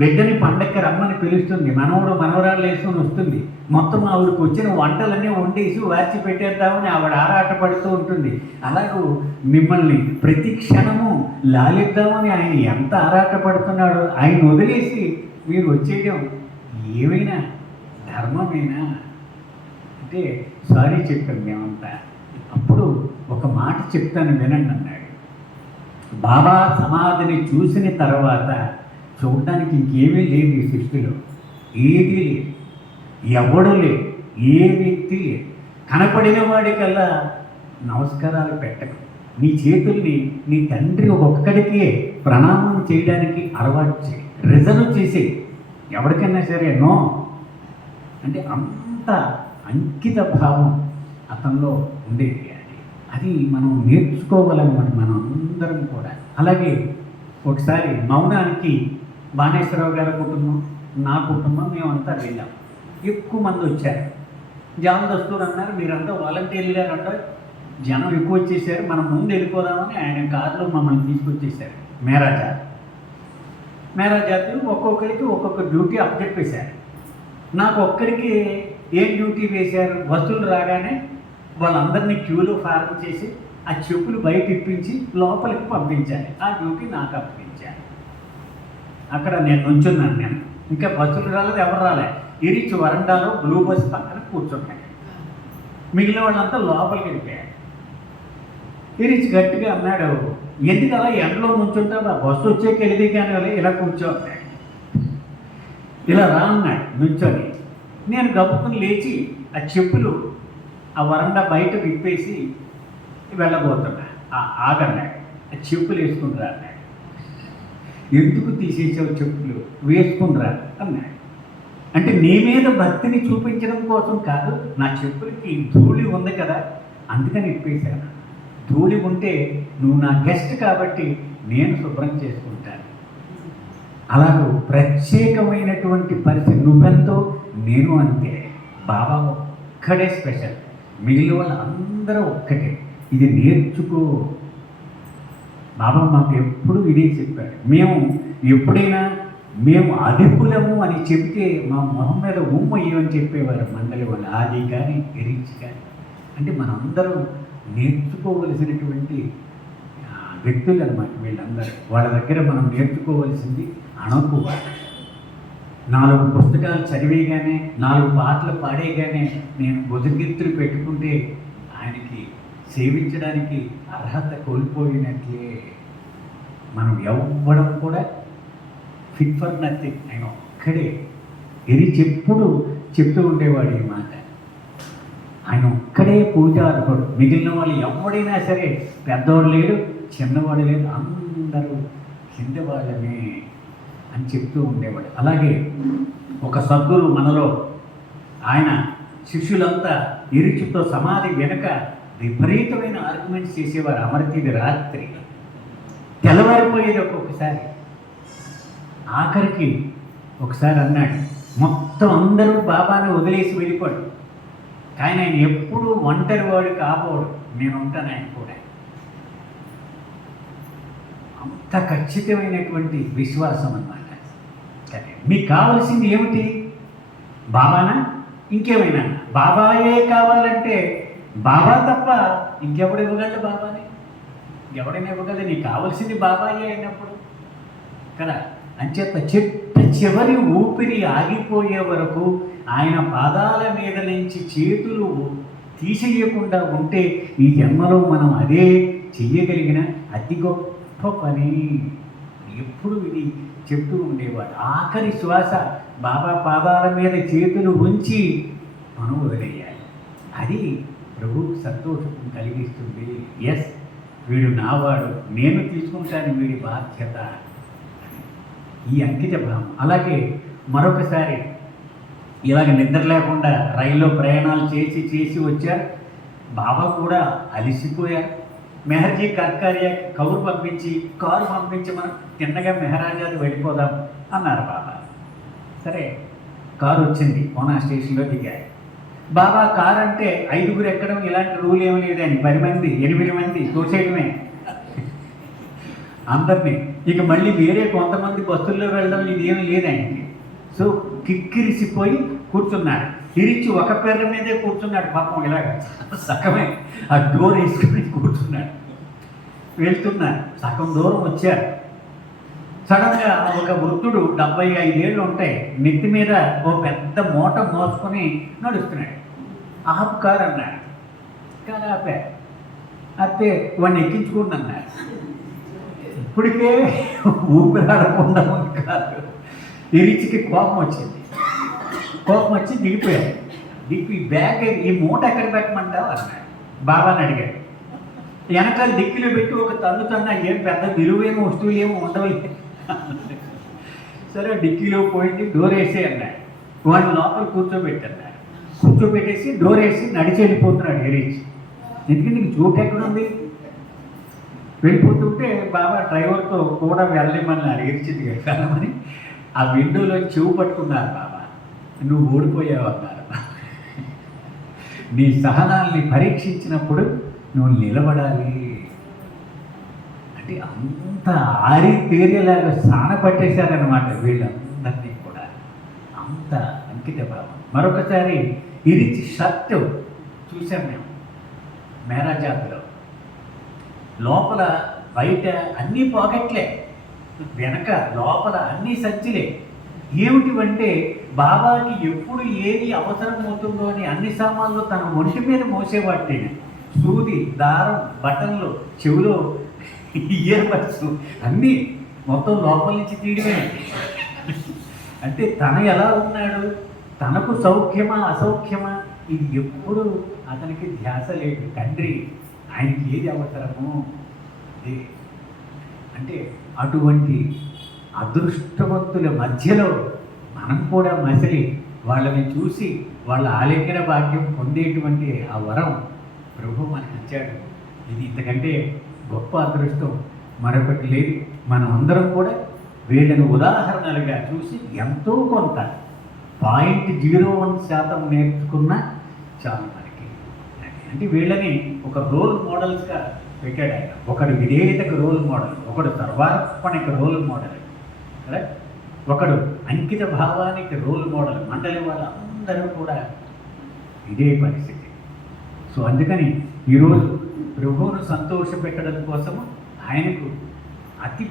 బిడ్డని పండక్కి రమ్మని పిలుస్తుంది, మనవడు మనవరాలు వేసుకొని వస్తుంది, మొత్తం ఆవిడకి వచ్చిన వంటలన్నీ వండేసి వార్చి పెట్టేద్దామని ఆవిడ ఆరాటపడుతూ ఉంటుంది. అలాగూ మిమ్మల్ని ప్రతి క్షణము లాలిద్దామని ఆయన ఎంత ఆరాటపడుతున్నాడో. ఆయన వదిలేసి మీరు వచ్చేయడం ఏమైనా ధర్మమేనా అంటే సారీ చెప్పాం మేమంతా. అప్పుడు ఒక మాట చెప్తాను వినండి అన్నాడు. బాబా సమాధిని చూసిన తర్వాత చూడడానికి ఇంకేమీ లేదు ఈ సృష్టిలో, ఏదీ లేదు, ఎవడు లేదు, ఏ వ్యక్తి లేదు. కనపడిన వాడికల్లా నమస్కారాలు పెట్టకు, నీ చేతుల్ని నీ తండ్రి ఒక్కడికే ప్రణామం చేయడానికి అలవాటు చేయి, రిజర్వ్ చేసి ఎవరికైనా సరే నో అంటే అంత అంకిత భావం అతనిలో ఉండేది. అది మనం నేర్చుకోవాలన్నమాట మనం అందరం కూడా. అలాగే ఒకసారి మౌనానికి బాణేశ్వరరావు గారి కుటుంబం, నా కుటుంబం, మేమంతా వెళ్ళాం. ఎక్కువ మంది వచ్చారు. జాన్ దస్తూర్ అన్నారు, మీరంతా వాలంటీర్లుగా రండి, జనం ఎక్కువ వచ్చేసారు, మనం ముందు వెళ్ళిపోదామని ఆయన కారులో మమ్మల్ని తీసుకొచ్చేసారు. మేరాజాతులు ఒక్కొక్కరికి ఒక్కొక్క డ్యూటీ అప్పచెప్పేశారు. నాకు ఒక్కరికి ఏం డ్యూటీ వేశారు? బస్సులు రాగానే వాళ్ళందరినీ క్యూలో ఫార్మ్ చేసి ఆ చెప్పులు బయట ఇప్పించి లోపలికి పంపించాలి. ఆ డ్యూటీ నాకు అప్పగించాను. అక్కడ నేను నుంచున్నాను. ఇంకా బస్సులు రాలేదు, ఎవరు రాలే. ఇరిచి వరండాలో బ్లూ బస్ పక్కన కూర్చున్నాను. మిగిలిన వాళ్ళంతా లోపలికి వెళ్ళిపోయారు. ఇరిచి గట్టిగా అన్నాడు, ఎందుకు అలా ఎండలో నుంచుంటావు? ఆ బస్సు వచ్చేకి వెళ్ళి కానీ ఇలా కూర్చో అన్నాడు. ఇలా రా అన్నాడు నుంచొని. నేను గబుక్కుని లేచి ఆ చెప్పులు ఆ వరండా బయట విప్పేసి వెళ్ళబోతున్నా. ఆగన్నాడు. ఆ చెప్పులు వేసుకునిరా అన్నాడు. ఎందుకు తీసేసావు చెప్పులు? వేసుకునిరా అన్నాడు. అంటే నీ మీద భక్తిని చూపించడం కోసం కాదు, నా చెప్పులకి ధూళి ఉంది కదా అందుకని ఇప్పేశాను. ధూళి ఉంటే నువ్వు నా గెస్ట్ కాబట్టి నేను శుభ్రం చేసుకుంటాను. అలాగూ ప్రత్యేకమైనటువంటి పరిస్థితి, నువ్వెంతో నేను అంతే. బాబా ఒక్కడే స్పెషల్, మిగిలిన వాళ్ళు అందరూ ఒక్కటే. ఇది నేర్చుకో. బాబా మాకు ఎప్పుడు ఇదే చెప్పాడు. మేము ఎప్పుడైనా మేము అధికులము అని చెప్తే మా మొహం మీద ఉమ్మయ్యమని చెప్పేవారు మండలి వాళ్ళు, ఆది కానీ ఎరిచి కానీ. అంటే మనందరం నేర్చుకోవలసినటువంటి వ్యక్తులు అన్నమాట వీళ్ళందరూ. వాళ్ళ దగ్గర మనం నేర్చుకోవలసింది అణకువ. 4 పుస్తకాలు చదివేగానే, 4 పాటలు పాడేగానే నేను బుధకీర్తులు పెట్టుకుంటే ఆయనకి సేవించడానికి అర్హత కోల్పోయినట్లే. మనం ఎవ్వడం కూడా ఫిట్ ఫర్ నథింగ్. ఆయన ఒక్కడే ఎరిచి ఎప్పుడు చెప్తూ ఉండేవాడు ఈ మాట. ఆయన ఒక్కడే పూజార్హుడు. మిగిలిన వాళ్ళు ఎవడైనా సరే, పెద్దవాడు లేడు, చిన్నవాడు లేదు, అందరూ కింద వాళ్ళమే అని చెప్తూ ఉండేవాడు. అలాగే ఒక సద్గురు మనలో, ఆయన శిష్యులంతా ఇరుచుతో సమాధి వెనుక విపరీతమైన ఆర్గ్యుమెంట్స్ చేసేవారు. అమరతీది రాత్రి తెల్లవారిపోయేది ఒక్కొక్కసారి. ఆఖరికి ఒకసారి అన్నాడు, మొత్తం అందరూ బాబాని వదిలేసి వెళ్ళిపోడు, కానీ ఆయన ఎప్పుడు ఒంటరి వాడు కాబోడు, నేను ఉంటాను ఆయన కూడా. అంత ఖచ్చితమైనటువంటి విశ్వాసం అన్నమాట. సరే, మీకు కావాల్సింది ఏమిటి? బాబానా ఇంకేమైనా? బాబాయే కావాలంటే బాబా తప్ప ఇంకెవడు ఇవ్వగలడు బాబాని? ఎవడైనా ఇవ్వగలడు? నీకు కావాల్సింది బాబాయే అయినప్పుడు కదా. అంచేత చివరి ఊపిరి ఆగిపోయే వరకు ఆయన పాదాల మీద నుంచి చేతులు తీసేయకుండా ఉంటే ఈ జన్మలో మనం అదే చెయ్యగలిగిన అతి గొప్ప పని. ఎప్పుడు ఇది చెప్తూ ఉండేవాడు. ఆఖరి శ్వాస బాబా పాదాల మీద చేతులు ఉంచి మనం వదిలేయాలి. అది ప్రభువుకు సంతోషం కలిగిస్తుంది. ఎస్, వీడు నావాడు, నేను తీసుకుంటాను వీడి బాధ్యత. ఈ అంకిత భావం. అలాగే మరొకసారి ఇలాగ నిద్ర లేకుండా రైల్లో ప్రయాణాలు చేసి చేసి వచ్చారు. బాబా కూడా అలిసిపోయారు. మెహర్జీ కర్కారియా కౌరు పంపించి కారు పంపించి మనం తిన్నగా మెహరాజాది వెళ్ళిపోదాం అన్నారు బాబా. సరే, కారు వచ్చింది, పూనా స్టేషన్లో దిగారు. బాబా కారు అంటే 5గురు ఎక్కడం ఇలాంటి రూల్ ఏమి లేదని 10 మంది 8 మంది తోసేయడమే అందరినీ. ఇక మళ్ళీ వేరే కొంతమంది బస్సుల్లో వెళ్ళడం ఇదేమి లేదండి. సో కిక్కిరిసిపోయి కూర్చున్నాడు. తిరిచి ఒక పేర్ల మీదే కూర్చున్నాడు పాపం. ఇలాగ సగమే ఆ డోర్ వేసుకుని కూర్చున్నాడు. వెళ్తున్నారు, సగం దూరం వచ్చారు. సడన్గా ఒక వృద్ధుడు 75 ఏళ్ళు ఉంటాయి, నెత్తి మీద ఓ పెద్ద మూట మోసుకొని నడుస్తున్నాడు. ఆపు కారు అన్నాడు. కారు ఆపా. అయితే వాడిని ఎక్కించుకోండి అన్నాడు. ఇప్పటికే ఊపిరాడకుండా ఉంది కాదు. తిరిచికి కోపం వచ్చింది. కోపం వచ్చి దిగిపోయాడు. దిగి బ్యాగ్ ఈ మూట ఎక్కడ పెట్టమంటావు అన్నాడు. బాబాని అడిగాడు. వెనకాల డిక్కీలో పెట్టి ఒక తన్నుతన్నా ఏం పెద్ద విలువేమో వస్తువులు ఏమో ఉండవలేదు. సరే డిక్కీలో పోయింది, డోర్ వేసే అన్నాడు. వాడిని లోపల కూర్చోబెట్టన్నాడు. కూర్చోబెట్టేసి డోర్ వేసి నడిచి వెళ్ళిపోతున్నాడు ఎరీచి. ఎందుకంటే నీకు చోటు ఎక్కడుంది? వెళ్ళిపోతుంటే బాబా డ్రైవర్తో కూడా వెళ్ళమన్నారు. ఎరిచింది వెళ్ళమని ఆ విండోలో చెవు పట్టుకున్నారు. బాబా నువ్వు ఓడిపోయావు అన్నారు. నీ సహనాల్ని పరీక్షించినప్పుడు నువ్వు నిలబడాలి అంటే అంత ఆరి తేరేలాగా సాన పట్టేశారనమాట వీళ్ళందరినీ కూడా. అంత అంకిత భావం. మరొకసారి ఇరిచి షర్ట్ చూసాం మేము మేరాజాత్లో. లోపల బయట అన్నీ పాకెట్లే, వెనక లోపల అన్నీ సంచిలే. ఏమిటివంటే బాబాకి ఎప్పుడు ఏది అవసరం అవుతుందో అని అన్ని సామాన్లు తన ఒంటి మీద మోసేవాటే. సూది, దారం, బటన్లు, చెవులో ఇయర్ బడ్స్ అన్నీ మొత్తం లోపల నుంచి తీయడమే. అంటే తను ఎలా ఉన్నాడు, తనకు సౌఖ్యమా అసౌఖ్యమా ఇది ఎప్పుడు అతనికి ధ్యాస లేదు. తండ్రి ఆయనకి ఏది అవసరమో అదే. అంటే అటువంటి అదృష్టవంతుల మధ్యలో మనం కూడా మసిలి వాళ్ళని చూసి వాళ్ళ ఆలింగన భాగ్యం పొందేటువంటి ఆ వరం ప్రభు మనకి ఇచ్చాడు. ఇది ఇంతకంటే గొప్ప అదృష్టం మరొకటి లేదు. మనం అందరం కూడా వీళ్ళని ఉదాహరణలుగా చూసి ఎంతో కొంత 0.01% నేర్చుకున్నా చాలు మనకి. అంటే వీళ్ళని ఒక రోల్ మోడల్స్గా పెట్టాడు ఆయన. ఒకడు విధేయతకు రోల్ మోడల్, ఒకడు సర్వార్పణకి రోల్ మోడల్, కరెక్ట్, ఒకడు అంకిత భావానికి రోల్ మోడల్. మండలి వాళ్ళందరూ కూడా ఇదే పరిస్థితి. సో అందుకని ఈరోజు ప్రభువును సంతోషపెట్టడం కోసము ఆయనకు అతి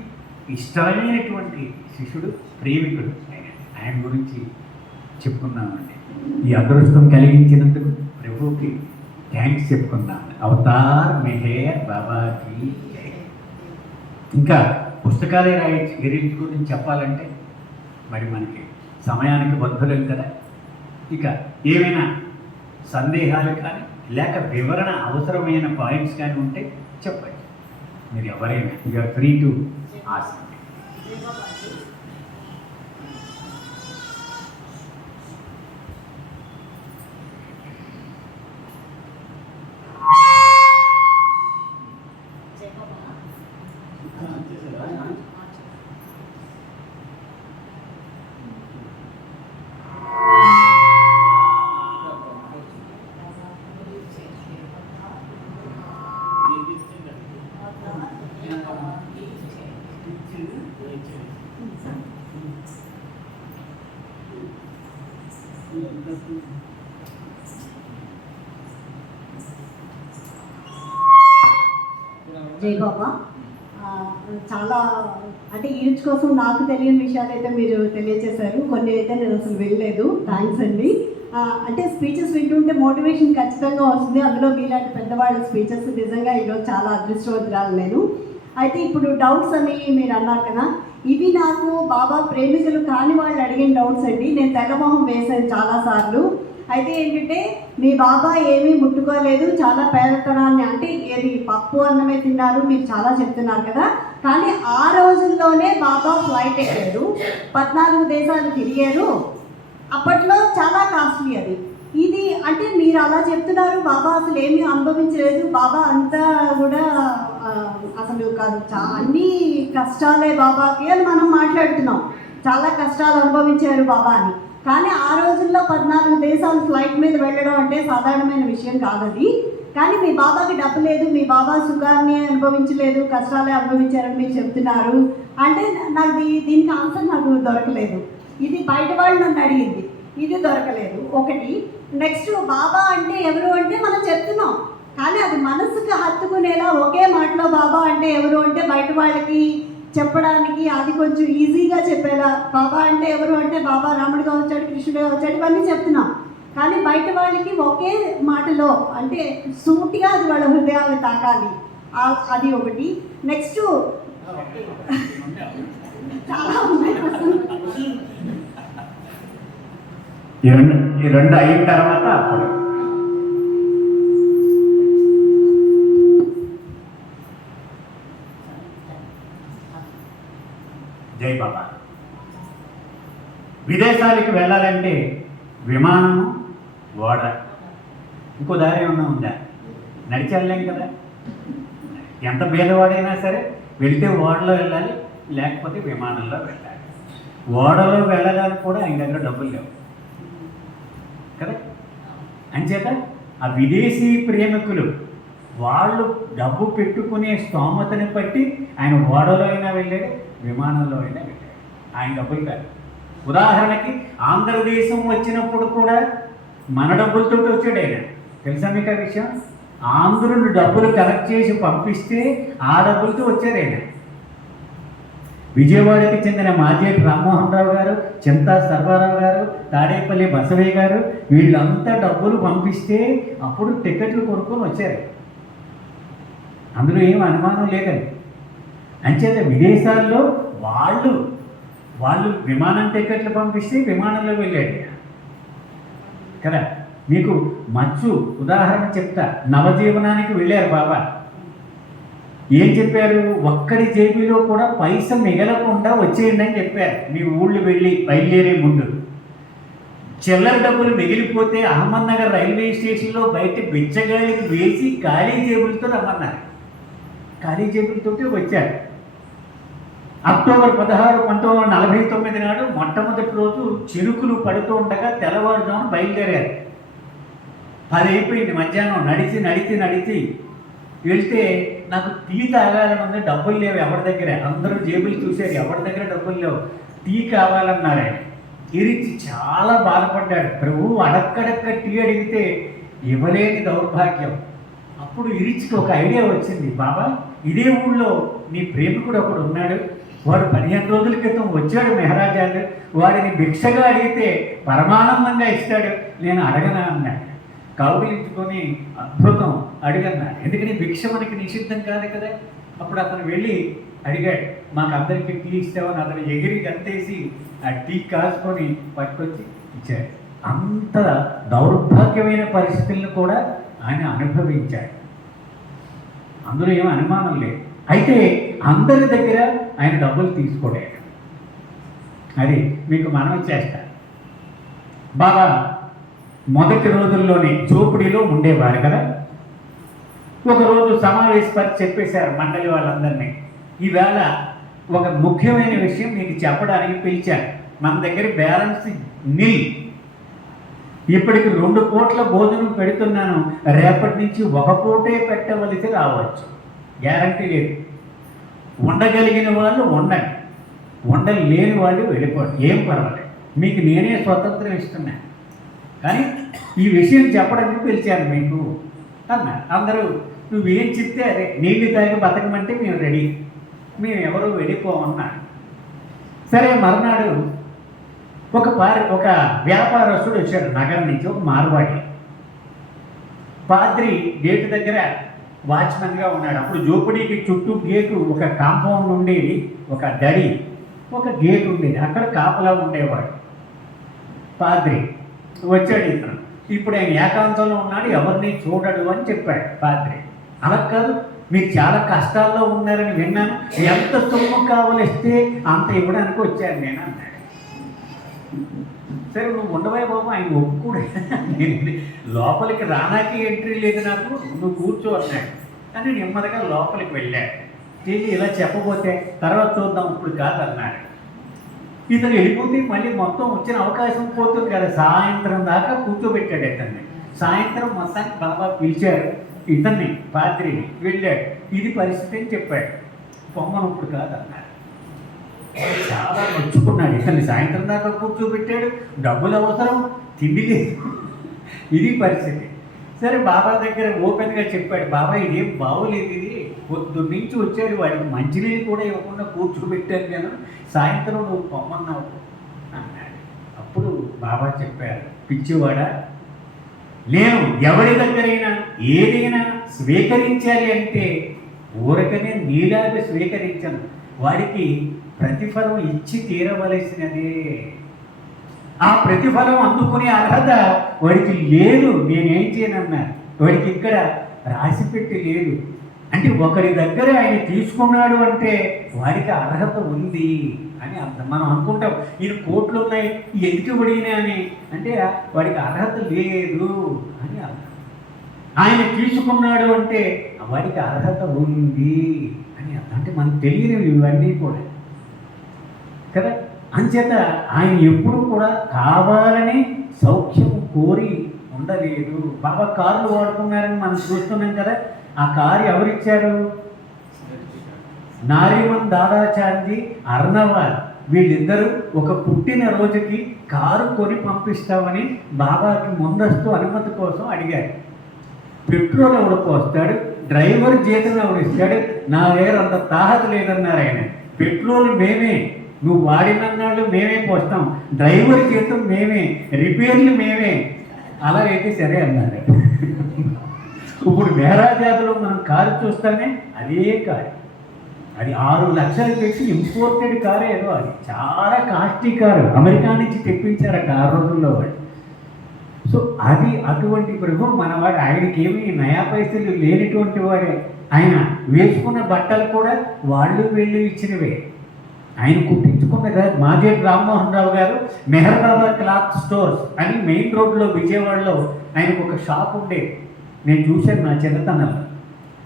ఇష్టమైనటువంటి శిష్యుడు, ప్రేమికుడు ఆయన గురించి చెప్పుకున్నామండి. ఈ అదృష్టం కలిగించినందుకు ప్రభువుకి థ్యాంక్స్ చెప్పుకున్నాం. అవతార్ మెహర్ బాబాకి. ఇంకా పుస్తకాలే గురించి గురించి చెప్పాలంటే మరి మనకి సమయానికి బద్ధులం కదా. ఇక ఏమైనా సందేహాలు కానీ లేక వివరణ అవసరమైన పాయింట్స్ కానీ ఉంటే చెప్పండి. మీరు ఎవరైనా యూఆర్ ఫ్రీ టు ఆస్క్. జై బాబా. చాలా అంటే ఈడ్స్ కోసం నాకు తెలియని విషయాలు అయితే మీరు తెలియజేశారు. కొన్ని అయితే నేను అసలు వెళ్ళలేదు. థ్యాంక్స్ అండి. అంటే స్పీచెస్ వింటుంటే మోటివేషన్ ఖచ్చితంగా వస్తుంది. అందులో మీలాంటి పెద్దవాళ్ళ స్పీచెస్ నిజంగా ఈరోజు చాలా అదృష్టవంతురాలు నేను. అయితే ఇప్పుడు డౌట్స్ అని మీరు అన్నారు కదా, ఇవి నాకు బాబా ప్రేమికులు కాని వాళ్ళు అడిగిన డౌట్స్ అండి. నేను తెగమొహం వేశాను చాలాసార్లు. అయితే ఏంటంటే మీ బాబా ఏమీ ముట్టుకోలేదు, చాలా పేదతనాన్ని అంటే ఏది పప్పు అన్నమే తిన్నారు మీరు చాలా చెప్తున్నారు కదా. కానీ ఆ రోజుల్లోనే బాబా ఫ్లైట్ ఎక్కారు, 14 దేశాలు తిరిగారు. అప్పట్లో చాలా కాస్ట్లీ అది. ఇది అంటే మీరు అలా చెప్తున్నారు, బాబా అసలు ఏమీ అనుభవించలేదు, బాబా అంతా కూడా అసలు కాదు అన్నీ కష్టాలే బాబాకి అని మనం మాట్లాడుతున్నాం. చాలా కష్టాలు అనుభవించారు బాబా అని. కానీ ఆ రోజుల్లో 14 దేశాలు ఫ్లైట్ మీద వెళ్ళడం అంటే సాధారణమైన విషయం కాదది. కానీ మీ బాబాకి డబ్బు లేదు, మీ బాబా సుఖాన్ని అనుభవించలేదు, కష్టాలే అనుభవించారని మీరు చెప్తున్నారు. అంటే నాకు దీనికి ఆన్సర్ నాకు దొరకలేదు. ఇది బయట వాళ్ళు నన్ను అడిగింది, ఇది దొరకలేదు ఒకటి. నెక్స్ట్ బాబా అంటే ఎవరు అంటే మనం చెప్తున్నాం, కానీ అది మనసుకు హత్తుకునేలా ఒకే మాటలో బాబా అంటే ఎవరు అంటే బయట వాళ్ళకి చెప్పడానికి అది కొంచెం ఈజీగా చెప్పేలా బాబా అంటే ఎవరు అంటే బాబా రాముడిగా వచ్చాడు, కృష్ణుడిగా వచ్చాడు, ఇవన్నీ చెప్తున్నాం. కానీ బయట వాళ్ళకి ఒకే మాటలో అంటే సూటిగా అది వాళ్ళ హృదయాలు తాకాలి, అది ఒకటి. నెక్స్ట్ చాలా ఉన్నాయి. ఈ రెండు అయిన తర్వాత అప్పుడు జై బాబా. విదేశాలకు వెళ్ళాలంటే విమానము, ఓడ, ఇంకో దారి ఏమన్నా ఉందా? నడిచి వెళ్ళలేం కదా. ఎంత పేదవాడైనా సరే వెళితే ఓడలో వెళ్ళాలి, లేకపోతే విమానంలో వెళ్ళాలి. ఓడలో వెళ్ళడానికి కూడా ఆయన దగ్గర డబ్బులు లేవు కదా. అంచేత ఆ విదేశీ ప్రేమికులు వాళ్ళు డబ్బు పెట్టుకునే స్తోమతని బట్టి ఆయన ఓడలో అయినా వెళ్ళాడు, విమానంలో అయినా వెళ్ళాడు. ఆయన డబ్బులు కాదు. ఉదాహరణకి ఆంధ్రదేశం వచ్చినప్పుడు కూడా మన డబ్బులతో వచ్చాడు ఆయన. తెలుసా మీకు ఆ విషయం? ఆంధ్రులు డబ్బులు కలెక్ట్ చేసి పంపిస్తే ఆ డబ్బులతో వచ్చారు ఆయన. విజయవాడకి చెందిన మాజేటి రామ్మోహన్ రావు గారు, చింతా సర్వారావు గారు, తాడేపల్లి బసవయ్య గారు వీళ్ళంతా డబ్బులు పంపిస్తే అప్పుడు టికెట్లు కొనుక్కొని వచ్చారు. అందులో ఏం అనుమానం లేదండి. అంచేత విదేశాల్లో వాళ్ళు విమానం టికెట్లు పంపిస్తే విమానంలో వెళ్ళాడు కదా. మీకు మచ్చు ఉదాహరణ చెప్తా. నవజీవనానికి వెళ్ళారు బాబా. ఏం చెప్పారు? ఒక్కడి జేబులో కూడా పైస మిగలకుండా వచ్చేయండి అని చెప్పారు. మీ ఊళ్ళు వెళ్ళి బయలుదేరే ముందు చిల్లర డబ్బులు మిగిలిపోతే అహ్మద్నగర్ రైల్వే స్టేషన్లో బయట బిచ్చగాళ్ళకి వేసి ఖాళీ జేబులతో రమ్మన్నారు. ఖాళీ జేబులతోటి వచ్చారు. అక్టోబర్ 16, 1949 నాడు మొట్టమొదటి రోజు చిరుకులు పడుతూ ఉండగా తెల్లవారుజామున బయలుదేరారు. 10 అయిపోయింది మధ్యాహ్నం. నడిచి వెళ్తే నాకు టీ తాగాలని ఉంది, డబ్బులు లేవు ఎవరి దగ్గర. అందరూ జేబులు చూశారు, ఎవరి దగ్గర డబ్బులు లేవు. టీ కావాలన్నారు ఆయన. ఇరిచి చాలా బాధపడ్డాడు. ప్రభు అడక్కడక్క టీ అడిగితే ఇవ్వలేని దౌర్భాగ్యం. అప్పుడు ఇరిచికి ఒక ఐడియా వచ్చింది. బాబా, ఇదే ఊళ్ళో నీ ప్రేమికుడు ఒకడు ఉన్నాడు, వాడు 15 రోజుల క్రితం వచ్చాడు మెహరాజాలు, వాడిని భిక్షగా అడిగితే పరమానందంగా ఇస్తాడు, నేను అడగనా అన్నాడు. కౌగిలించుకొని అద్భుతం అడిగన్నాడు. ఎందుకని భిక్ష మనకి నిషిద్ధం కాదు కదా. అప్పుడు అతను వెళ్ళి అడిగాడు, మాకు అందరికీ టీ ఇస్తామని. అతను ఎగిరి గంతేసి ఆ టీ కాసుకొని పట్టుకొచ్చి ఇచ్చాడు. అంత దౌర్భాగ్యమైన పరిస్థితులను కూడా ఆయన అనుభవించాడు. అందులో ఏమీ అనుమానం లేదు. అయితే అందరి దగ్గర ఆయన డబ్బులు తీసుకోలేడు. అది మీకు మనవి చేస్తా. బాగా మొదటి రోజుల్లోనే జోపిడిలో ఉండేవారు కదా. ఒకరోజు సమావేశపరిచి చెప్పేశారు మండలి వాళ్ళందరినీ, ఈవేళ ఒక ముఖ్యమైన విషయం మీకు చెప్పడానికి పిలిచాను. మన దగ్గర బ్యాలెన్స్ నిల్. ఇప్పటికి 2 పూట్ల భోజనం పెడుతున్నాను, రేపటి నుంచి 1 పూటే పెట్టవలసి రావచ్చు. గ్యారంటీ లేదు. ఉండగలిగిన వాళ్ళు ఉండండి, ఉండలేని వాళ్ళు వెళ్ళిపోండి, ఏం పర్వాలేదు. మీకు నేనే స్వతంత్రం ఇస్తున్నాను, కానీ ఈ విషయం చెప్పడానికి పిలిచాను మీకు అన్నారు. అందరూ నువ్వేం చెప్తే అదే, నీళ్ళు తాగి బతకమంటే మేము రెడీ, మేము ఎవరు వెళ్ళిపోమన్నారు. సరే, మర్నాడు ఒక వ్యాపారస్తుడు వచ్చాడు నగరం నుంచి, ఒక మార్వాడి. పాద్రి గేటు దగ్గర వాచ్మెన్గా ఉన్నాడు. అప్పుడు జోపిడీకి చుట్టూ గేటు, ఒక కాంపౌండ్ ఉండేది, ఒక దడి, ఒక గేట్ ఉండేది, అక్కడ కాపలా ఉండేవాడు. పాద్రి వచ్చాడు. ఇతను ఇప్పుడు ఆయన ఏకాంతంలో ఉన్నాడు, ఎవరిని చూడడు అని చెప్పాడు పాద్రి. అలా కాదు, మీరు చాలా కష్టాల్లో ఉన్నారని విన్నాను, ఎంత సొమ్ము కావలిస్తే అంత ఇవ్వడానికి వచ్చాను నేను అన్నాడు. సరే నువ్వు ఉండవే బాబు, ఆయన ఒప్పుకోడు, నేను లోపలికి రానాకి ఎంట్రీ లేదు నాకు, నువ్వు కూర్చో అన్నాడు. అని నెమ్మదిగా లోపలికి వెళ్ళాడు. వెళ్ళి ఇలా చెప్పబోతే తర్వాత చూద్దాం ఇప్పుడు కాదు అన్నాడు. ఇతను వెళ్ళిపోతే మళ్ళీ మొత్తం వచ్చిన అవకాశం పోతుంది కదా, సాయంత్రం దాకా కూర్చోబెట్టాడు ఇతన్ని. సాయంత్రం మొత్తానికి బాబా పిలిచారు ఇతన్ని, పాద్రిని. వెళ్ళాడు, ఇది పరిస్థితి అని చెప్పాడు. పొమ్మను ఇప్పుడు కాదు అన్నాడు. చాలా నొచ్చుకున్నాడు. ఇతన్ని సాయంత్రం దాకా కూర్చోబెట్టాడు, డబ్బులు అవసరం, తిండి లేదు, ఇది పరిస్థితి. సరే బాబా దగ్గర ఓపెన్గా చెప్పాడు, బాబా ఇదేం బాగోలేదు, ఇది పొద్దున్న నుంచి వచ్చాడు, వాడికి మంచినీళ్ళు కూడా ఇవ్వకుండా కూర్చోబెట్టాను నేను, సాయంత్రం నువ్వు పొమ్మన్నావు అన్నాడు. అప్పుడు బాబా చెప్పారు, పిచ్చివాడా, నేను ఎవరి దగ్గరైనా ఏదైనా స్వీకరించాలి అంటే ఊరకనే నీలాగా స్వీకరించను, వాడికి ప్రతిఫలం ఇచ్చి తీరవలసినదే. ఆ ప్రతిఫలం అందుకునే అర్హత వాడికి లేదు, నేనేం చేయనన్నా, వాడికి ఇక్కడ రాసిపెట్టి లేదు. అంటే ఒకరి దగ్గర ఆయన తీసుకున్నాడు అంటే వాడికి అర్హత ఉంది అని అర్థం. మనం అనుకుంటాం ఈయన కోట్లు ఉన్నాయి ఎందుకు పడినా అని, అంటే వాడికి అర్హత లేదు అని అర్థం. ఆయన తీసుకున్నాడు అంటే వాడికి అర్హత ఉంది అని అర్థం. అంటే మనకు తెలియనివి ఇవన్నీ కూడా కదా. అంచేత ఆయన ఎప్పుడు కూడా కావాలని సౌఖ్యం కోరి ఉండలేదు. బాబా కార్లు వాడుకున్నారని మనం చూస్తున్నాం కదా. ఆ కారు ఎవరిచ్చారు? నారిమన్ దాదాచార్జీ, అర్నవాల్, వీళ్ళిద్దరూ ఒక పుట్టిన రోజుకి కారు కొని పంపిస్తామని బాబాకి ముందస్తు అనుమతి కోసం అడిగారు. పెట్రోల్ ఎవడు పోస్తాడు, డ్రైవర్ జీతం ఎవడు ఇస్తాడు, నా దగ్గర అంత తాహత లేదన్నారు ఆయన. పెట్రోల్ మేమే, నువ్వు వాడినన్నాళ్ళు మేమే పోస్తాం, డ్రైవర్ జీతం మేమే, రిపేర్లు మేమే. అలాగైతే సరే అన్నారు. ఇప్పుడు మేరాజాతిలో మనం కారు చూస్తానే అదే కారు, అది 6 లక్షలు పెట్టి ఇంపోర్టెడ్ కారే ఏదో, అది చాలా కాస్ట్లీ కారు, అమెరికా నుంచి తెప్పించారు ఆ రోజుల్లో వాడు. సో అది అటువంటి ప్రభు మనవాడు. ఆయనకి ఏమీ నయా పైసలు లేనిటువంటి వాడే. ఆయన వేసుకున్న బట్టలు కూడా వాళ్ళు వీళ్ళు ఇచ్చినవే, ఆయన కుట్టించుకున్న కదా. మాజేటి రామ్మోహన్ రావు గారు మెహర్ బాబా క్లాత్ స్టోర్స్ అని మెయిన్ రోడ్లో విజయవాడలో ఆయనకు ఒక షాప్ ఉండేది. నేను చూశాను నా చిన్నతనంలో.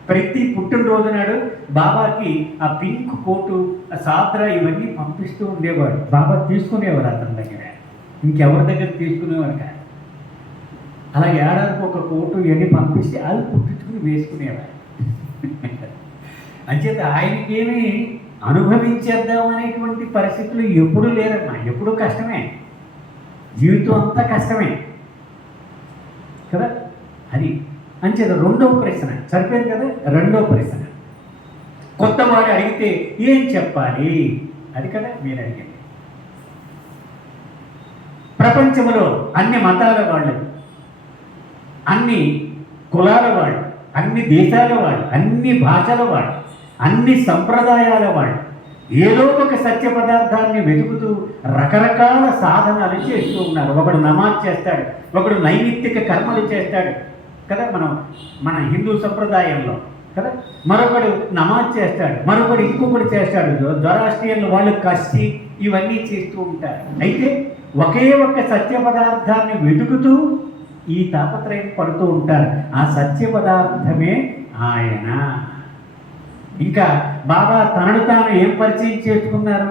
ప్రతి పుట్టినరోజు నాడు బాబాకి ఆ పింక్ కోటు, ఆ సాద్రా ఇవన్నీ పంపిస్తూ ఉండేవాడు. బాబా తీసుకునేవారు అతని దగ్గర, ఇంకెవరి దగ్గర తీసుకునేవారు కాదు. అలా ఏడాదికి ఒక కోటు ఇవన్నీ పంపిస్తే అది కుట్టించుకుని వేసుకునేవారు. అంచేత ఆయనకేమీ అనుభవించేద్దామనేటువంటి పరిస్థితులు ఎప్పుడూ లేరమ్మా. ఎప్పుడూ కష్టమే, జీవితం అంతా కష్టమే కదా. అది అంచేత రెండవ ప్రశ్న సరిపోయింది కదా. రెండవ ప్రశ్న, కొత్తవాడు అడిగితే ఏం చెప్పాలి, అది కదా మీరు అడిగింది. ప్రపంచంలో అన్ని మతాల వాళ్ళు, అన్ని కులాల వాళ్ళు, అన్ని దేశాల వాళ్ళు, అన్ని భాషల వాళ్ళు, అన్ని సంప్రదాయాల వాళ్ళు ఏదో ఒక సత్య పదార్థాన్ని వెతుకుతూ రకరకాల సాధనాలు చేస్తూ ఉన్నారు. ఒకడు నమాజ్ చేస్తాడు, ఒకడు నైమిత్తిక కర్మలు చేస్తాడు కదా మన హిందూ సంప్రదాయంలో కదా. మరొకడు నమాజ్ చేస్తాడు, మరొకడు ఇంకొకటి చేస్తాడు. జొరాస్ట్రియన్లు వాళ్ళు కష్టి ఇవన్నీ చేస్తూ ఉంటారు. అయితే ఒకే ఒక్క సత్య పదార్థాన్ని వెతుకుతూ ఈ తాపత్రయం పడుతూ ఉంటారు. ఆ సత్య పదార్థమే ఆయన. ఇంకా బాబా తనను తాను ఏం పరిచయం చేసుకున్నారు?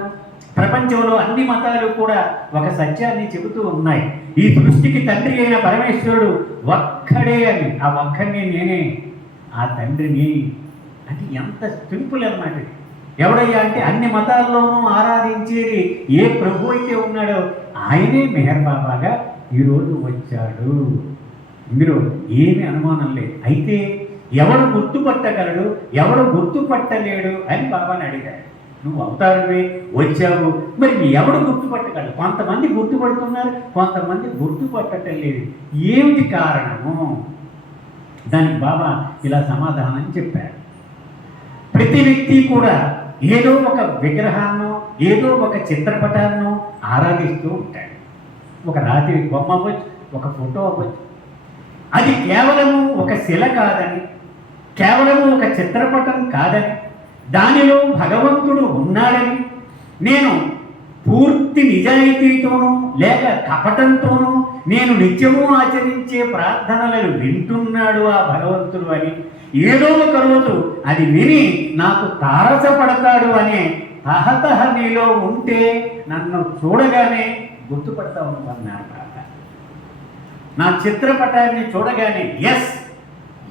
ప్రపంచంలో అన్ని మతాలు కూడా ఒక సత్యాన్ని చెబుతూ ఉన్నాయి. ఈ సృష్టికి తండ్రి అయిన పరమేశ్వరుడు ఒక్కడే అని, ఆ ఒక్కడిని నేనే ఆ తండ్రిని. అంటే ఎంత సింపుల్ అన్నమాట. ఎవడయ్యా అంటే అన్ని మతాల్లోనూ ఆరాధించేది ఏ ప్రభు అయితే ఉన్నాడో ఆయనే మెహర్ బాబాగా ఈరోజు వచ్చాడు. ఇందులో ఏమీ అనుమానం లేదు. అయితే ఎవడు గుర్తుపట్టగలడు, ఎవడు గుర్తుపట్టలేడు అని బాబాని అడిగాడు. నువ్వు అవతారమే వచ్చావు, మరి ఎవడు గుర్తుపట్టగలడు? కొంతమంది గుర్తుపడుతున్నారు, కొంతమంది గుర్తుపట్టడం లేదు. ఏమిటి కారణము? దానికి బాబా ఇలా సమాధానం చెప్పారు. ప్రతి వ్యక్తి కూడా ఏదో ఒక విగ్రహాన్నో ఏదో ఒక చిత్రపటాన్నో ఆరాధిస్తూ ఉంటాడు. ఒక రాతి బొమ్మ అవ్వచ్చు, ఒక ఫోటో అవ్వచ్చు, అది కేవలము ఒక శిల కాదని, కేవలము ఒక చిత్రపటం కాదని, దానిలో భగవంతుడు ఉన్నాడని, నేను పూర్తి నిజాయితీతోనూ లేక కపటంతోనూ నేను నిత్యము ఆచరించే ప్రార్థనలను వింటున్నాడు ఆ భగవంతుడు అని, ఏదో ఒక రోజు అది విని నాకు తారసపడతాడు అనే తహతహ నీలో ఉంటే నన్ను చూడగానే గుర్తుపడతావు అన్నాడు. నా చిత్రపటాన్ని చూడగానే ఎస్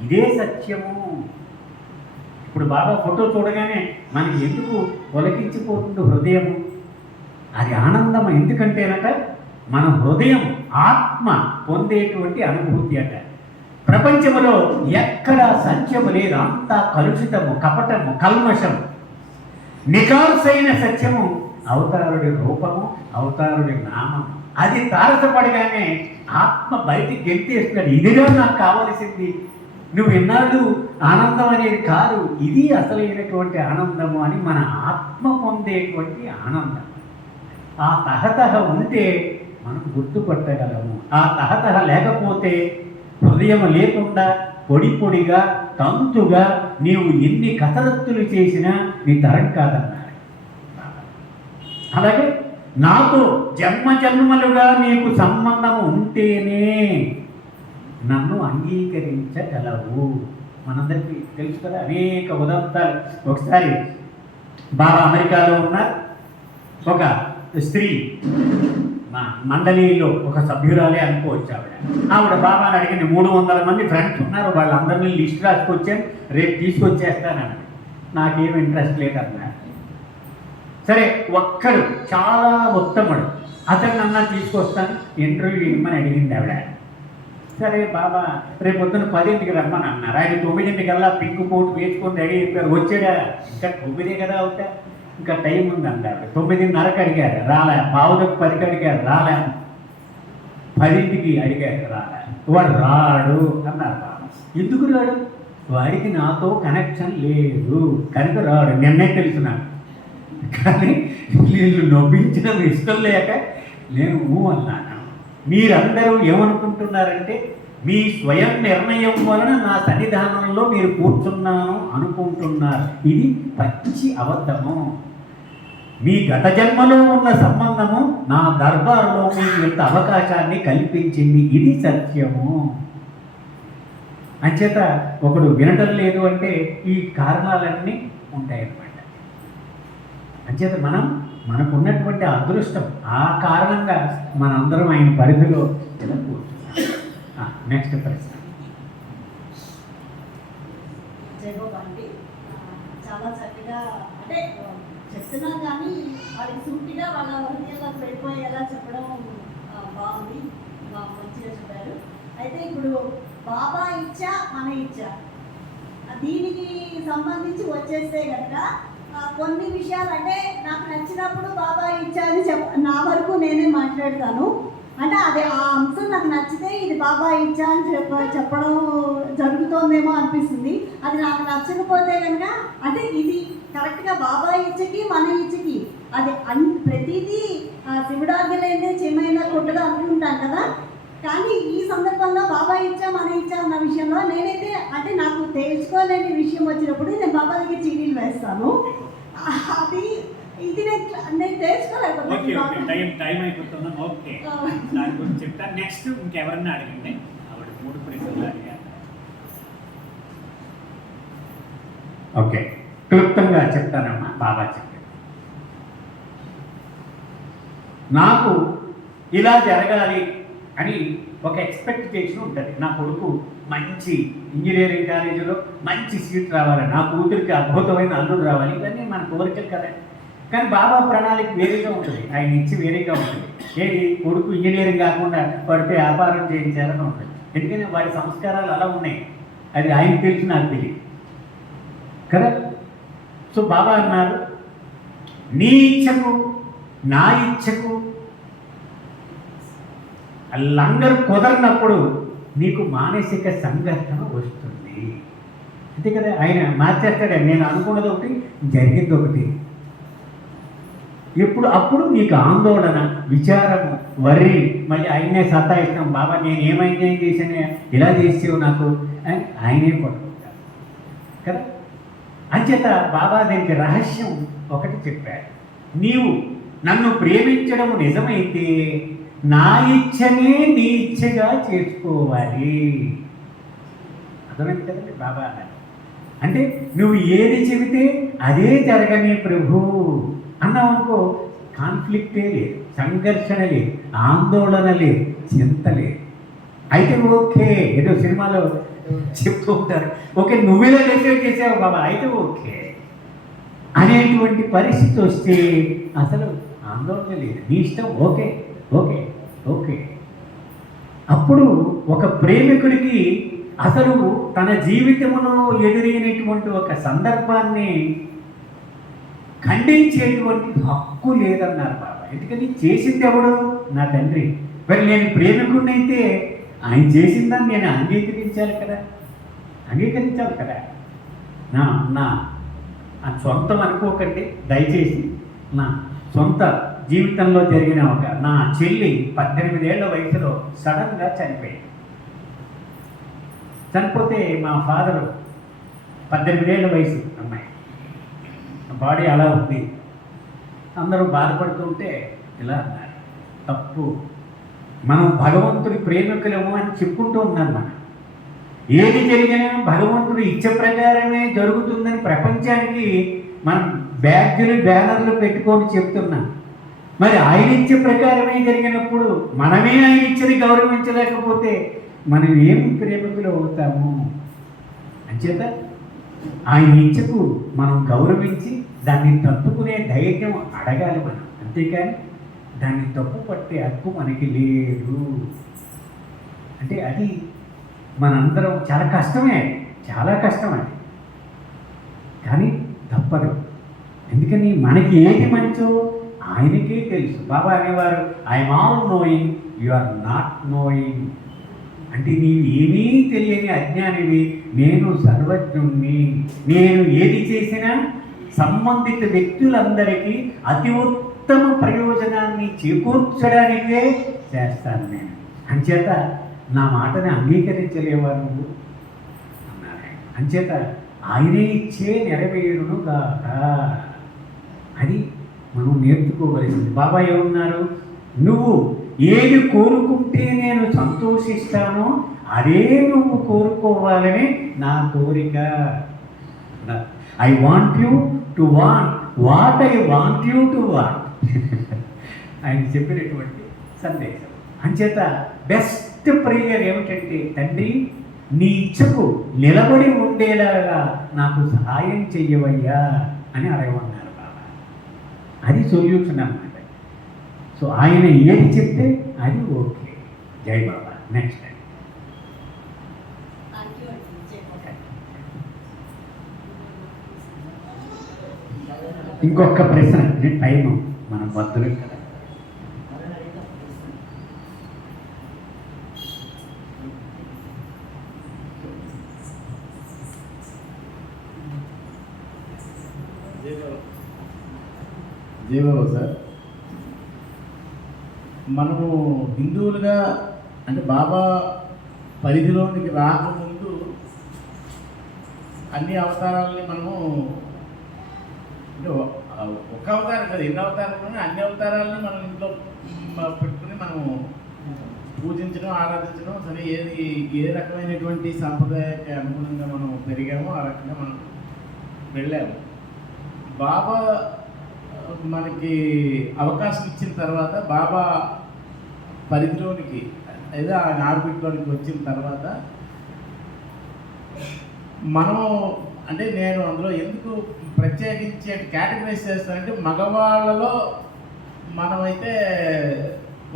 ఇదే సత్యము. ఇప్పుడు బాబా ఫోటో చూడగానే మనకి ఎందుకు ఒలకించిపోతుంది హృదయము? అది ఆనందం. ఎందుకంటేనట మన హృదయం ఆత్మ పొందేటువంటి అనుభూతి అట. ప్రపంచంలో ఎక్కడ సత్యము లేదు, అంతా కలుషితము, కపటము, కల్మషము. నికార్సైన సత్యము అవతారుడి రూపము, అవతారుడి నామము. అది తారసపడగానే ఆత్మ బయటికి గెంతేస్తున్నాడు. ఇదిగా నాకు కావలసింది. నువ్వు ఎన్నాళ్ళు ఆనందం అనేది కాదు, ఇది అసలైనటువంటి ఆనందము అని మన ఆత్మ పొందేటువంటి ఆనందం. ఆ తహతహ ఉంటే మనం గుర్తుపట్టగలము. ఆ తహతహ లేకపోతే హృదయం లేకుండా పొడి పొడిగా తంతుగా నీవు ఎన్ని కసరత్తులు చేసినా నీ తరం కాదన్నాడు. అలాగే నాతో జన్మ జన్మలుగా నీకు సంబంధం ఉంటేనే నన్ను అంగీకరించగలవు. మనందరికీ తెలుసు కదా అనేక ఉదాంతాలు. ఒకసారి బాబా అమెరికాలో ఉన్న ఒక స్త్రీ మా మండలిలో ఒక సభ్యురాలే అనుకోవచ్చు. ఆవిడ బాబాని అడిగింది, 300 మంది ఫ్రెండ్స్ ఉన్నారు, వాళ్ళందరినీ లిస్ట్ రాసుకొచ్చాను, రేపు తీసుకొచ్చేస్తానని. నాకేం ఇంట్రెస్ట్ లేదన్నా. సరే, ఒక్కడు చాలా ఉత్తముడు, అతన్ని అన్నా తీసుకొస్తాను, ఇంటర్వ్యూ ఇమ్మని అడిగింది ఆవిడ. సరే బాబా రేపు పొద్దున్న 10ంటికి రమ్మని అన్నారు. ఆయన 9ంటికల్లా పింక్ కోట్ వేసుకొని రెడీ అయిపోయారు. వచ్చాడా? ఇంకా 9 కదా అవుతా, ఇంకా టైం ఉంది అన్నారు. 9:30కి అడిగారు, రాలే. 9:45కి అడిగారు, రాలే. 10ంటికి అడిగారు, రాలే. వాడు రాడు అన్నారు బాబా. ఎందుకు రాడు? వాడికి నాతో కనెక్షన్ లేదు కనుక రాడు. నిన్నే తెలుసు నాకు. కానీ వీళ్ళు నొప్పించడం ఇష్టం లేక నేను అన్నాను. మీరందరూ ఏమనుకుంటున్నారంటే మీ స్వయం నిర్ణయం వలన నా సన్నిధానంలో మీరు కూర్చున్నాను అనుకుంటున్నారు. ఇది పచ్చి అబద్ధము. మీ గత జన్మలో ఉన్న సంబంధము నా దర్బారులో మీకు ఇంత అవకాశాన్ని కల్పించింది. ఇది సత్యము. అంచేత ఒకడు వినటం లేదు అంటే ఈ కారణాలన్నీ ఉంటాయన్నమాట. అంచేత మనకున్నటువంటి అదృష్టం, ఆ కారణంగా మనందరం ఆయన పరిధిలో కూర్చున్నాం. నెక్స్ట్ ప్రశ్న. జయగోపాండి చాలా చక్కగా అంటే చెప్తున్నా కానీ వాళ్ళకి సూటిగా వాళ్ళ హృదయంలోకి వెళ్ళిపోయేలా చెప్పడం బాగుంది, మంచిగా చెప్పారు. అయితే ఇప్పుడు బాబా ఇచ్చా మన ఇచ్చా దీనికి సంబంధించి వచ్చేస్తే కనుక కొన్ని విషయాలు అంటే నాకు నచ్చినప్పుడు బాబా ఇచ్చా అని నా వరకు నేనే మాట్లాడతాను. అంటే అది ఆ అంశం నాకు నచ్చితే ఇది బాబా ఇచ్చా అని చెప్పడం జరుగుతోందేమో అనిపిస్తుంది. అది నాకు నచ్చకపోతే కనుక అంటే ఇది కరెక్ట్గా బాబా ఇచ్చకి మన ఇచ్చకి అది ప్రతిదీ శివుడాజ్ఞలైతే చెమైనా కొట్టగా అనుకుంటాను కదా. కానీ ఈ సందర్భంలో బాబా ఇచ్చా మన ఇచ్చా అన్న విషయంలో నేనైతే అంటే నాకు తెలుసుకోలేని విషయం వచ్చినప్పుడు నేను బాబా దగ్గర చీటీలు వేస్తాను. అది ఇది నేను తెలుసుకోలేకపోతున్నాను. టైం అయిపోతున్నాం. ఓకే, దాని గురించి చెప్తాను. నెక్స్ట్ ఇంకెవరన్నా అడగండి. ఆవిడ 3 ప్రశ్నలు అడిగారు. ఓకే, క్లుప్తంగా చెప్తానమ్మా. బాబా చెప్పారు, నాకు ఇలా జరగాలి అని ఒక ఎక్స్పెక్టేషన్ ఉంటుంది. నా కొడుకు మంచి ఇంజనీరింగ్ కాలేజీలో మంచి సీట్ రావాలి, నా కూతురికి అద్భుతమైన అల్లుడు రావాలి, ఇవన్నీ మన కోరికలు కదా. కానీ బాబా ప్రణాళిక వేరేగా ఉంటుంది, ఆయన ఇచ్చి వేరేగా ఉంటుంది. ఏది కొడుకు ఇంజనీరింగ్ కాకుండా పడితే వ్యాపారం చేయించాలని ఉంటుంది. ఎందుకంటే వాడి సంస్కారాలు అలా ఉన్నాయి. అది ఆయనకు తెలిసి నాకు తెలియదు కదా. సో బాబా అన్నారు, నీ ఇచ్చకు నా ఇచ్చకు లంగరు కుదరినప్పుడు నీకు మానసిక సంఘర్షణ వస్తుంది. అంతే కదా. ఆయన మార్చేస్తాడే. నేను అనుకున్నది ఒకటి, జరిగింది ఒకటి. ఎప్పుడు అప్పుడు నీకు ఆందోళన, విచారము, వర్రి, మళ్ళీ ఆయనే సతాయిస్తాం, బాబా నేను ఏమైనా చేశానే, ఇలా చేసేవు నాకు అని ఆయనే పట్టుకుంటారు కదా. అంచేత బాబా దీనికి రహస్యం ఒకటి చెప్పాడు. నీవు నన్ను ప్రేమించడం నిజమైతే నా ఇచ్చనే నీ ఇచ్చగా చేసుకోవాలి. అర్థమైంది కదండి బాబా అన్నారు. అంటే నువ్వు ఏది చెబితే అదే జరగని ప్రభు అన్నావు అనుకో, కాన్ఫ్లిక్టే లేదు, సంఘర్షణ లేదు, ఆందోళన లేదు, చింత లేదు. అయితే ఓకే, ఏదో సినిమాలో చెప్తూ ఉంటారు, ఓకే నువ్వేలా డిసైడ్ చేసావు బాబా అయితే ఓకే అనేటువంటి పరిస్థితి వస్తే అసలు ఆందోళన లేదు, నీ ఇష్టం, ఓకే ఓకే ఓకే. అప్పుడు ఒక ప్రేమికుడికి అసలు తన జీవితంలో ఎదురైనటువంటి ఒక సందర్భాన్ని ఖండించేటువంటి హక్కు లేదన్నారు బాబా. ఎందుకని చేసింది ఎవడు? నా తండ్రి. మరి నేను ప్రేమికుడిని అయితే ఆయన చేసిందని నేను అంగీకరించాలి కదా, అంగీకరించాలి కదా. నా నా సొంతం అనుకోకండి దయచేసి. నా సొంత జీవితంలో జరిగిన నా చెల్లి 18 ఏళ్ల వయసులో సడన్గా చనిపోయింది. చనిపోతే మా ఫాదరు 18 ఏళ్ల వయసు అమ్మాయి, బాడీ అలా ఉంది. అందరూ బాధపడుతుంటే ఇలా అన్నారు, తప్పు, మనం భగవంతుడి ప్రేమికులము అని చెప్పుకుంటూ ఉన్నాం. మనం ఏది జరిగినా భగవంతుడు ఇచ్చ ప్రకారమే జరుగుతుందని ప్రపంచానికి మనం బ్యాడ్జీలు బ్యానర్లు పెట్టుకొని చెప్తున్నాం. మరి ఆయన ఇచ్చే ప్రకారమే జరిగినప్పుడు మనమే ఆయన ఇచ్చని గౌరవించలేకపోతే మనం ఏం ప్రేమికులు అవుతాము? అంచేత ఆయన ఇచ్చకు మనం గౌరవించి దాన్ని తప్పుకునే ధైర్యం అడగాలి మనం, అంతేకాని దాన్ని తప్పు పట్టే హక్కు మనకి లేదు. అంటే అది మనందరం చాలా కష్టమే, చాలా కష్టం అది, కానీ తప్పదు. ఎందుకని మనకి ఏది మంచో ఆయనకే తెలుసు. బాబా అనేవారు, I'm all knowing, you are not knowing. అంటే నీవు ఏమీ తెలియని అజ్ఞానివి, నేను సర్వజ్ఞుణ్ణి. నేను ఏది చేసినా సంబంధిత వ్యక్తులందరికీ అతి ఉత్తమ ప్రయోజనాన్ని చేకూర్చడానికే చేస్తాను నేను. అంచేత నా మాటని అంగీకరించలేవా నువ్వు అన్నారు. అంచేత ఆయనే ఇచ్చే నెరవేరును గాక. అది మనం నేర్చుకోవలసింది. బాబా ఏమన్నారు? నువ్వు ఏది కోరుకుంటే నేను సంతోషిస్తానో అదే నువ్వు కోరుకోవాలని నా కోరిక. I want you to want what I want you to want. ఆయన చెప్పినటువంటి సందేశం. అంచేత బెస్ట్ ప్రేయర్ ఏమిటంటే, తండ్రి నీ ఇచ్చకు నిలబడి ఉండేలాగా నాకు సహాయం చెయ్యవయ్యా అని అడగమన్నారు బాబా. అది సొల్యూషన్ అన్నమాట. సో ఆయన ఏది చెప్తే అది ఓకే. జై బాబా. నెక్స్ట్ టైం ఇంకొక ప్రశ్న, టైము మనం వద్దులు కదా. జయబాబు సార్, మనము హిందువులుగా అంటే బాబా పరిధిలోనికి రాకముందు అన్ని అవతారాలని మనము అంటే ఒక అవతారం కదా, ఎన్ని అవతారాలు అన్ని అవతారాలని మనం ఇంట్లో పెట్టుకుని మనము పూజించడం, ఆరాధించడం, సరే ఏది ఏ రకమైనటువంటి సాంప్రదాయానికి అనుగుణంగా మనం పెరిగామో ఆ రకంగా మనం వెళ్ళాము. బాబా మనకి అవకాశం ఇచ్చిన తర్వాత, బాబా పరిధిలోనికి లేదా ఆయన ఆర్బిట్లోనికి వచ్చిన తర్వాత మనం అంటే నేను అందులో ఎందుకు ప్రత్యేకించి కేటగరైజ్ చేస్తానంటే, మగవాళ్ళలో మనమైతే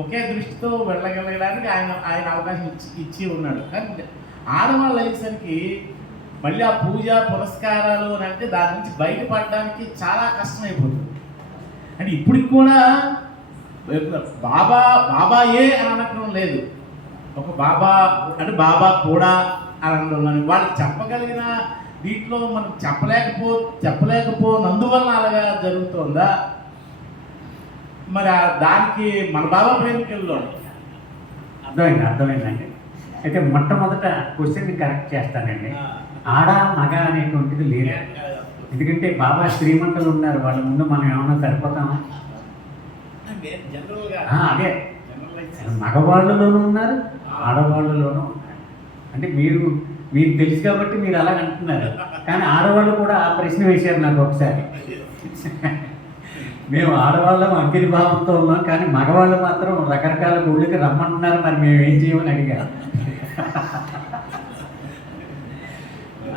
ఒకే దృష్టితో వెళ్ళగలగడానికి ఆయన అవకాశం ఇచ్చి ఉన్నాడు. కానీ ఆడవాళ్ళు అయ్యేసరికి మళ్ళీ ఆ పూజ పురస్కారాలు అని అంటే దాని నుంచి బయటపడడానికి చాలా కష్టమైపోతుంది. అంటే ఇప్పటికి కూడా బాబాయే అని అనడం లేదు, ఒక బాబా అంటే బాబా కూడా అని అనడం. వాళ్ళకి చెప్పగలిగిన దీంట్లో మనం చెప్పలేకపోనందువల్ల అలాగా జరుగుతుందా మరి దానికి మన బాబా ప్రేమికుల్లో అర్థమైందండి. అయితే మొట్టమొదట క్వశ్చన్ కరెక్ట్ చేస్తానండి. ఆడ మగ అనేటువంటిది లేదు. ఎందుకంటే బాబా శ్రీమంతులు ఉన్నారు, వాళ్ళ ముందు మనం ఏమన్నా సరిపోతామా? అదే, మగవాళ్ళలోనూ ఉన్నారు, ఆడవాళ్ళలోనూ ఉన్నారు. అంటే మీకు తెలుసు కాబట్టి మీరు అలాగ అంటున్నారు, కానీ ఆడవాళ్ళు కూడా ఆ ప్రశ్న వేశారు నాకు ఒకసారి. మేము ఆడవాళ్ళం అంకిత భావంతో ఉన్నాం, కానీ మగవాళ్ళు మాత్రం రకరకాల గుళ్ళకి రమ్మంటున్నారు, మరి మేము ఏం చేయమని అడిగారు.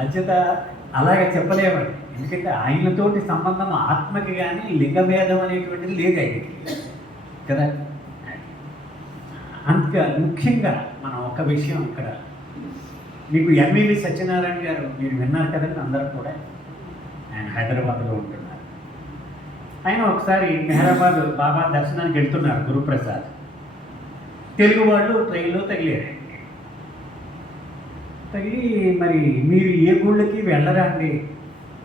అంచేత అలాగే చెప్పలేమండి. ఎందుకంటే ఆయనతోటి సంబంధం ఆత్మకి కానీ లింగభేదం అనేటువంటిది లేదు ఆయనకి కదా. అంత ముఖ్యంగా మనం ఒక విషయం ఇక్కడ మీకు ఎంవివి సత్యనారాయణ గారు మీరు విన్నారు కదండి, అందరూ కూడా. ఆయన హైదరాబాద్లో ఉంటున్నారు. ఆయన ఒకసారి మెహరాబాద్ బాబా దర్శనానికి వెళ్తున్నారు, గురుప్రసాద్. తెలుగు వాళ్ళు ట్రైన్లో తగిలారు. తగిలి మరి మీరు ఏ గుళ్ళకి వెళ్ళరా అండి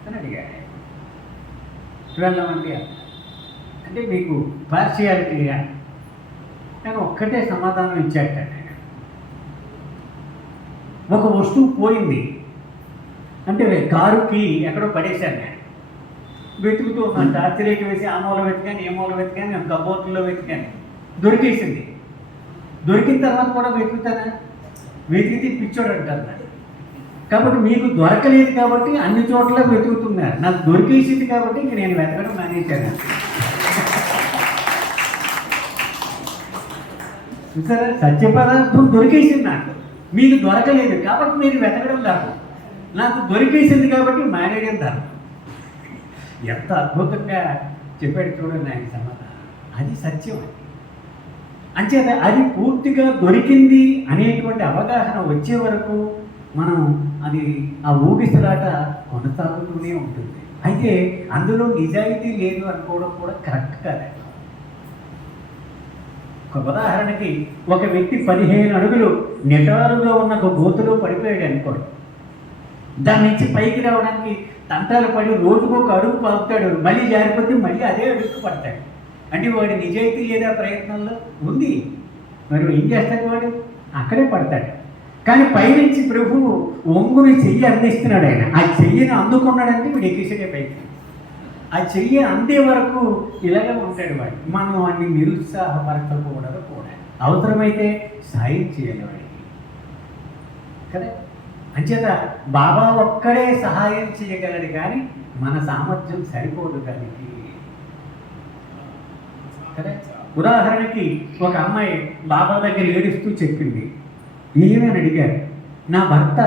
అని అడిగారు. వెళ్ళమండి అంటే మీకు పార్షియాలిటీ నేను ఒక్కటే సమాధానం ఇచ్చాట. ఒక వస్తువు పోయింది అంటే కారుకి ఎక్కడో పడేశాను నేను, వెతుకుతూ ఉన్నాను. టార్చరేట్ వేసి ఆ మూల వెతికాను, ఏ మూల వెతికాను, నేను కబోర్డులో వెతికాను, దొరికేసింది. దొరికిన తర్వాత కూడా వెతుకుతానా? వెతికితే పిచ్చోడు అంటారు. కాబట్టి మీకు దొరకలేదు కాబట్టి అన్ని చోట్ల వెతుకుతున్నారు, నాకు దొరికేసింది కాబట్టి ఇంక నేను వెతకడం మానేశాను. చూసారా, సత్య పదార్థం దొరికేసింది నాకు, మీకు దొరకలేదు కాబట్టి మీరు వెతకడం ధర్మం, నాకు దొరికేసింది కాబట్టి మానేయడం ధర్మం. ఎంత అద్భుతంగా చెప్పాడు చూడండి ఆయన సమాధానం. అది సత్యం. అంచేత అది పూర్తిగా దొరికింది అనేటువంటి అవగాహన వచ్చే వరకు మనం అది ఆ ఊగిసలాట కొనసాగుతూనే ఉంటుంది. అయితే అందులో నిజాయితీ లేదు అనుకోవడం కూడా కరెక్ట్ కాదండి. ఒక ఉదాహరణకి ఒక వ్యక్తి 15 అడుగులు నిటారుగా ఉన్న ఒక గోతులో పడిపోయాడు అనుకోండి, దాని నుంచి పైకి రావడానికి తంటాలు పడి రోజుకొక అడుగు పాపుతాడు, మళ్ళీ జారిపోతే మళ్ళీ అదే అడుగు పడతాడు. అంటే వాడి నిజాయితీ లేదా ప్రయత్నంలో ఉంది, మరి ఏం చేస్తాడు వాడు? అక్కడే పడతాడు. కానీ పైనుంచి ప్రభువు ఒంగుని చెయ్యి అందిస్తున్నాడు. ఆయన ఆ చెయ్యిని అందుకున్నాడంటే వీడు ఎక్కేసాడే పైకి. ఆ చెయ్యి అందే వరకు ఇలాగే ఉంటాడు వాడు. మనం వాడిని నిరుత్సాహపరచకూడదు కూడా, అవసరమైతే సాయం చేయాలి వాడికి కదా. అంచేత బాబా ఒక్కడే సహాయం చేయగలడు, కానీ మన సామర్థ్యం సరిపోదు దానికి కదా. ఉదాహరణకి ఒక అమ్మాయి బాబా దగ్గర ఏడుస్తూ చెప్పింది, ఏమని అడిగారు, నా భర్త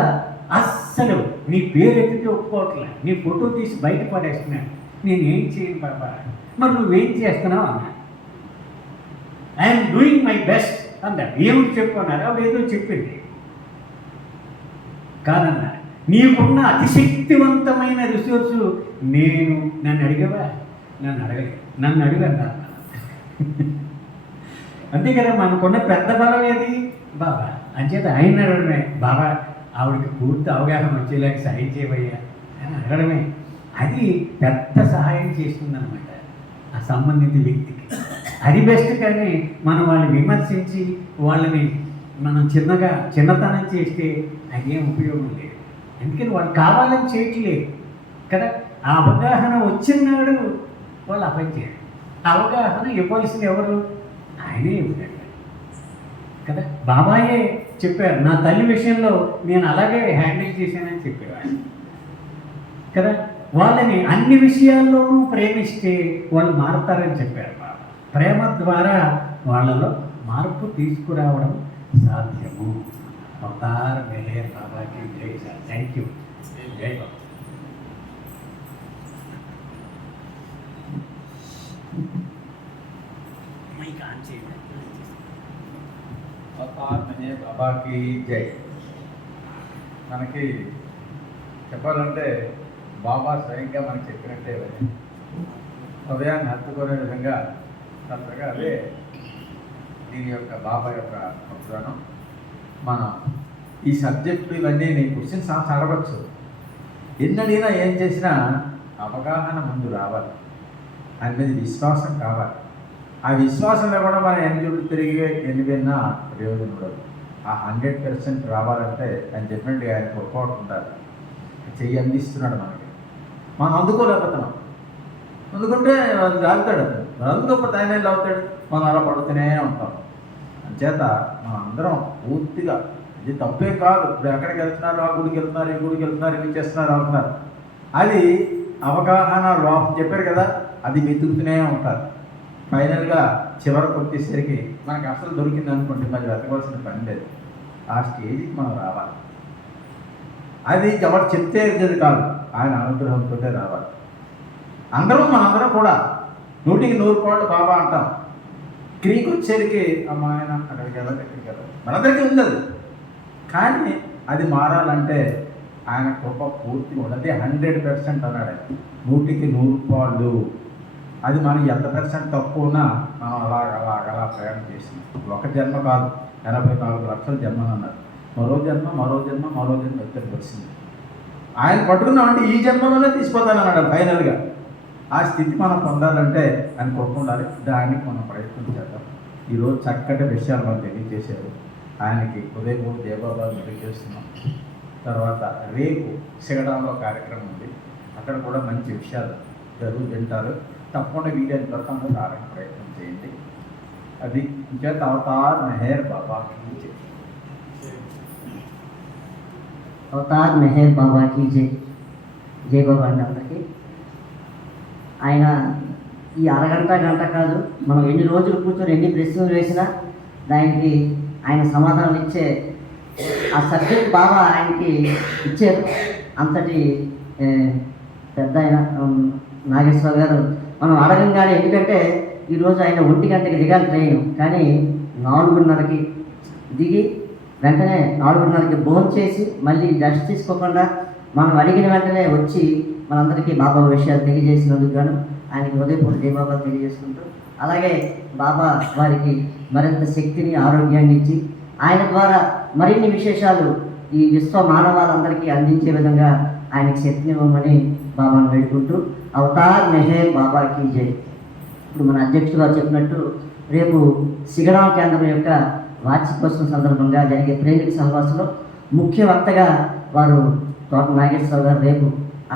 అస్సలు నీ పేరు ఎత్తితే ఒప్పుకోవట్లే, నీ ఫోటో తీసి బయట పడేస్తున్నాను, నేనేం చేయను బాబా. మరి నువ్వేం చేస్తున్నావు అన్నా. ఐఎమ్ డూయింగ్ మై బెస్ట్ అన్నాడు. ఏమిటి చెప్పుకున్నారు? అప్పుడు ఏదో చెప్పింది. కాదన్నా, నీకున్న అతిశక్తివంతమైన రిసోర్సు నన్ను అడిగావా? నన్ను అడగలేదు, నన్ను అడిగాను. అంతే కదా, మనకున్న పెద్ద బలం ఏది? బాబా. అంచేత ఆయన అడగడమే, బాబా ఆవిడకి పూర్తి అవగాహన వచ్చేలాగా సహాయం చేయవయ్యా అని అడగడమే. అది పెద్ద సహాయం చేస్తుందన్నమాట ఆ సంబంధిత వ్యక్తికి. అది బెస్ట్. కానీ మనం వాళ్ళని విమర్శించి వాళ్ళని మనం చిన్నతనం చేస్తే అదేం ఉపయోగం లేదు. ఎందుకని వాళ్ళు కావాలని చేయట్లేదు కదా. ఆ అవగాహన వచ్చినాడు వాళ్ళు అపని చేయరు. అవగాహన ఇవ్వాల్సింది ఎవరు? ఆయనే ఇవ్వగలరు కదా. బాబాయే చెప్పారు, నా తల్లి విషయంలో నేను అలాగే హ్యాండిల్ చేశానని చెప్పేవాడు కదా. వాళ్ళని అన్ని విషయాల్లోనూ ప్రేమిస్తే వాళ్ళు మారుతారని చెప్పారు బాబా. ప్రేమ ద్వారా వాళ్ళలో మార్పు తీసుకురావడం సాధ్యము. అవతార్ మెహర్ బాబాకి జై సార్. Thank you. జై బాబా. అవతార్ మెహర్ బాబాకి జై. మనకి చెప్పాలంటే బాబా స్వయంగా మనకి చెప్పినట్టే హృదయాన్ని హత్తుకునే విధంగా చక్కగా అదే దీని యొక్క బాబా యొక్క గొప్పదనం. మనం ఈ సబ్జెక్టులు ఇవన్నీ నీ క్వశ్చన్స్ అడగచ్చు. ఎన్నడినా ఏం చేసినా అవగాహన ముందు రావాలి, దాని మీద విశ్వాసం కావాలి. ఆ విశ్వాసంలో కూడా మనం ఎన్ని చుట్టూ తిరిగి ఎన్ని విన్నా ప్రయోజనం ఉండదు. ఆ 100% రావాలంటే ఆయన చెప్పినట్టు ఆయన పొరపాటు ఉంటారు, చెయ్యి అందిస్తున్నాడు మనకి, మనం అందుకోలేకపోతున్నాం. అందుకుంటే అది లాగుతాడు, అతను మనం అందుకోకపోతే ఆయన ఏం లాగుతాడు, మనం అలా పడుతూనే ఉంటాం. అంచేత మనం అందరం పూర్తిగా, ఇది తప్పే కాదు, ఇప్పుడు ఎక్కడికి వెళ్తున్నారు, ఆ గుడికి వెళ్తున్నారు, ఈ గుడికి వెళ్తున్నారు, ఇవి చేస్తున్నారు అవుతున్నారు, అది అవగాహన లోపం చెప్పారు కదా, అది వెతుకుతూనే ఉంటారు. ఫైనల్గా చివరికి వచ్చేసరికి మనకు అసలు దొరికింది అనుకోండి, మరి వెతకవలసిన పని లేదు. ఆ స్టేజ్కి మనం రావాలి. అది ఎవరు చెప్తే వచ్చేది కాదు, ఆయన అనుగ్రహంతో రావాలి. మనందరం కూడా 100కి 100 బాబా అంటాం. క్రీకి వచ్చేసరికి అమ్మ ఆయన అక్కడికి వెళ్ళదు, ఎక్కడికి వెళ్ళదు, మనందరికీ ఉంది అది. కానీ అది మారాలంటే ఆయన కృప పూర్తిగా ఉండదు. 100% అన్నాడు, 100కి 100. అది మనం ఎంత % తక్కువ ఉన్నా మనం అలా ప్రయాణం చేసినాం. ఒక జన్మ కాదు, 84 లక్షల జన్మలు అన్నారు. మరో జన్మ ఇద్దరికి వచ్చింది. ఆయన పట్టుకున్నామంటే ఈ జన్మలోనే తీసిపోతానన్నాడు ఫైనల్గా. ఆ స్థితి మనం పొందాలంటే ఆయన కృప ఉండాలి. దానికి మనం ప్రయత్నం చేద్దాం. ఈరోజు చక్కటి విషయాలు మనం తెలియజేశారు. ఆయనకి ఉదయపూర్ దేవాలయాలు తెలియజేస్తున్నాం. తర్వాత రేపు సిగడంలో కార్యక్రమం ఉంది, అక్కడ కూడా మంచి విషయాలు జరుగుతుంటారు. తప్పకుండా వీలైన వరకు అందరూ రావడానికి ప్రయత్నం చేయండి. అది ఇంకేత అవతార్ మెహర్ బాబాకి అవతార్ మెహర్ బాబాకి జై బాబా అండి అందరికీ. ఆయన ఈ అరగంట గంట కాదు, మనం ఎన్ని రోజులు కూర్చొని ఎన్ని ప్రశ్నలు వేసినా దానికి ఆయన సమాధానం ఇచ్చే ఆ సబ్జెక్ట్ బాబా ఆయనకి ఇచ్చారు. అంతటి పెద్ద ఆయన నాగేశ్వర గారు మనం అడగంగానే, ఎందుకంటే ఈరోజు ఆయన 1 గంటకి దిగాలి ట్రైన్, కానీ 4:30కి దిగి వెంటనే 4:30కి భోజనం చేసి మళ్ళీ రెస్ట్ తీసుకోకుండా మనం అడిగిన వెంటనే వచ్చి మనందరికీ బాబా విషయాలు తెలియజేసినందుకు గాను ఆయనకి ఉదయపూర్ జయబాబా తెలియజేసుకుంటూ, అలాగే బాబా వారికి మరింత శక్తిని ఆరోగ్యాన్ని ఇచ్చి ఆయన ద్వారా మరిన్ని విశేషాలు ఈ విశ్వ మానవాళ్ళందరికీ అందించే విధంగా ఆయనకి శక్తినివ్వమని బాబాను వేడుకుంటూ అవతార్ మెహర్ బాబాకి జై. ఇప్పుడు మన అధ్యక్షుడు గారు చెప్పినట్టు రేపు సిగడాం కేంద్రం యొక్క వార్షికోత్సవం సందర్భంగా జరిగే ప్రేమిక సహవాసంలో ముఖ్య వక్తగా వారు తోట నాగేశ్వర గారు రేపు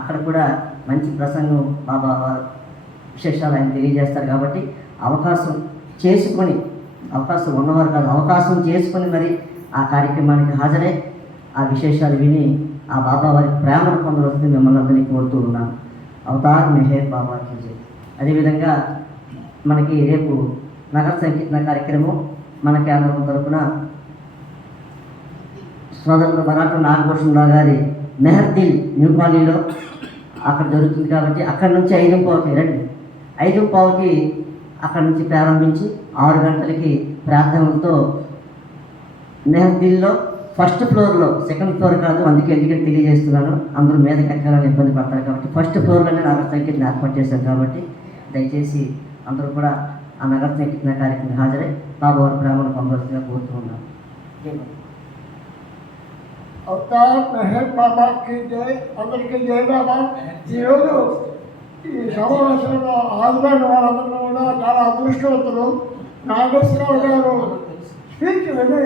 అక్కడ కూడా మంచి ప్రసంగం బాబా వారు విశేషాలు ఆయన తెలియజేస్తారు. కాబట్టి అవకాశం ఉన్నవారు కాదు, అవకాశం చేసుకొని మరి ఆ కార్యక్రమానికి హాజరై ఆ విశేషాలు విని ఆ బాబా వారి ప్రేమను పొందవలసింది మిమ్మల్ని అందరినీ కోరుతూ ఉన్నాను. అవతార్ మెహర్ బాబాకి జై. అదేవిధంగా మనకి రేపు నగర సంకీర్తన కార్యక్రమం మన కేంద్రం తరఫున సోదరులు మరాఠా నాగభూషణరావు గారి మెహర్దిల్ న్యూ కాలనీలో అక్కడ జరుగుతుంది. కాబట్టి అక్కడి నుంచి 5:15కి రండి. 5:15కి అక్కడి నుంచి ప్రారంభించి 6 గంటలకి ప్రార్థనలతో మెహర్దిల్లో ఫస్ట్ ఫ్లోర్లో, సెకండ్ ఫ్లోర్ కాదు, ఎందుకంటే తెలియజేస్తున్నాను, అందరూ మీదకి ఎక్కాలని ఇబ్బంది పడతారు కాబట్టి ఫస్ట్ ఫ్లోర్లోనే నగర సంకీర్తన ఏర్పాటు చేశారు. కాబట్టి దయచేసి అందరూ కూడా ఆ నగర సంకీర్తన కార్యక్రమం హాజరై బాబా వారి ప్రేమను పొందవలసిందిగా కోరుతూ ఉన్నాను. అవతార్ మెహర్ బాబాకి జై. అందరికీ జై బాబా. ఈరోజు ఈ సమావేశంలో హాజరైన వాళ్ళందరూ కూడా చాలా అదృష్టవంతులు. నాగేశ్వరరావు గారు స్పీచ్ విని,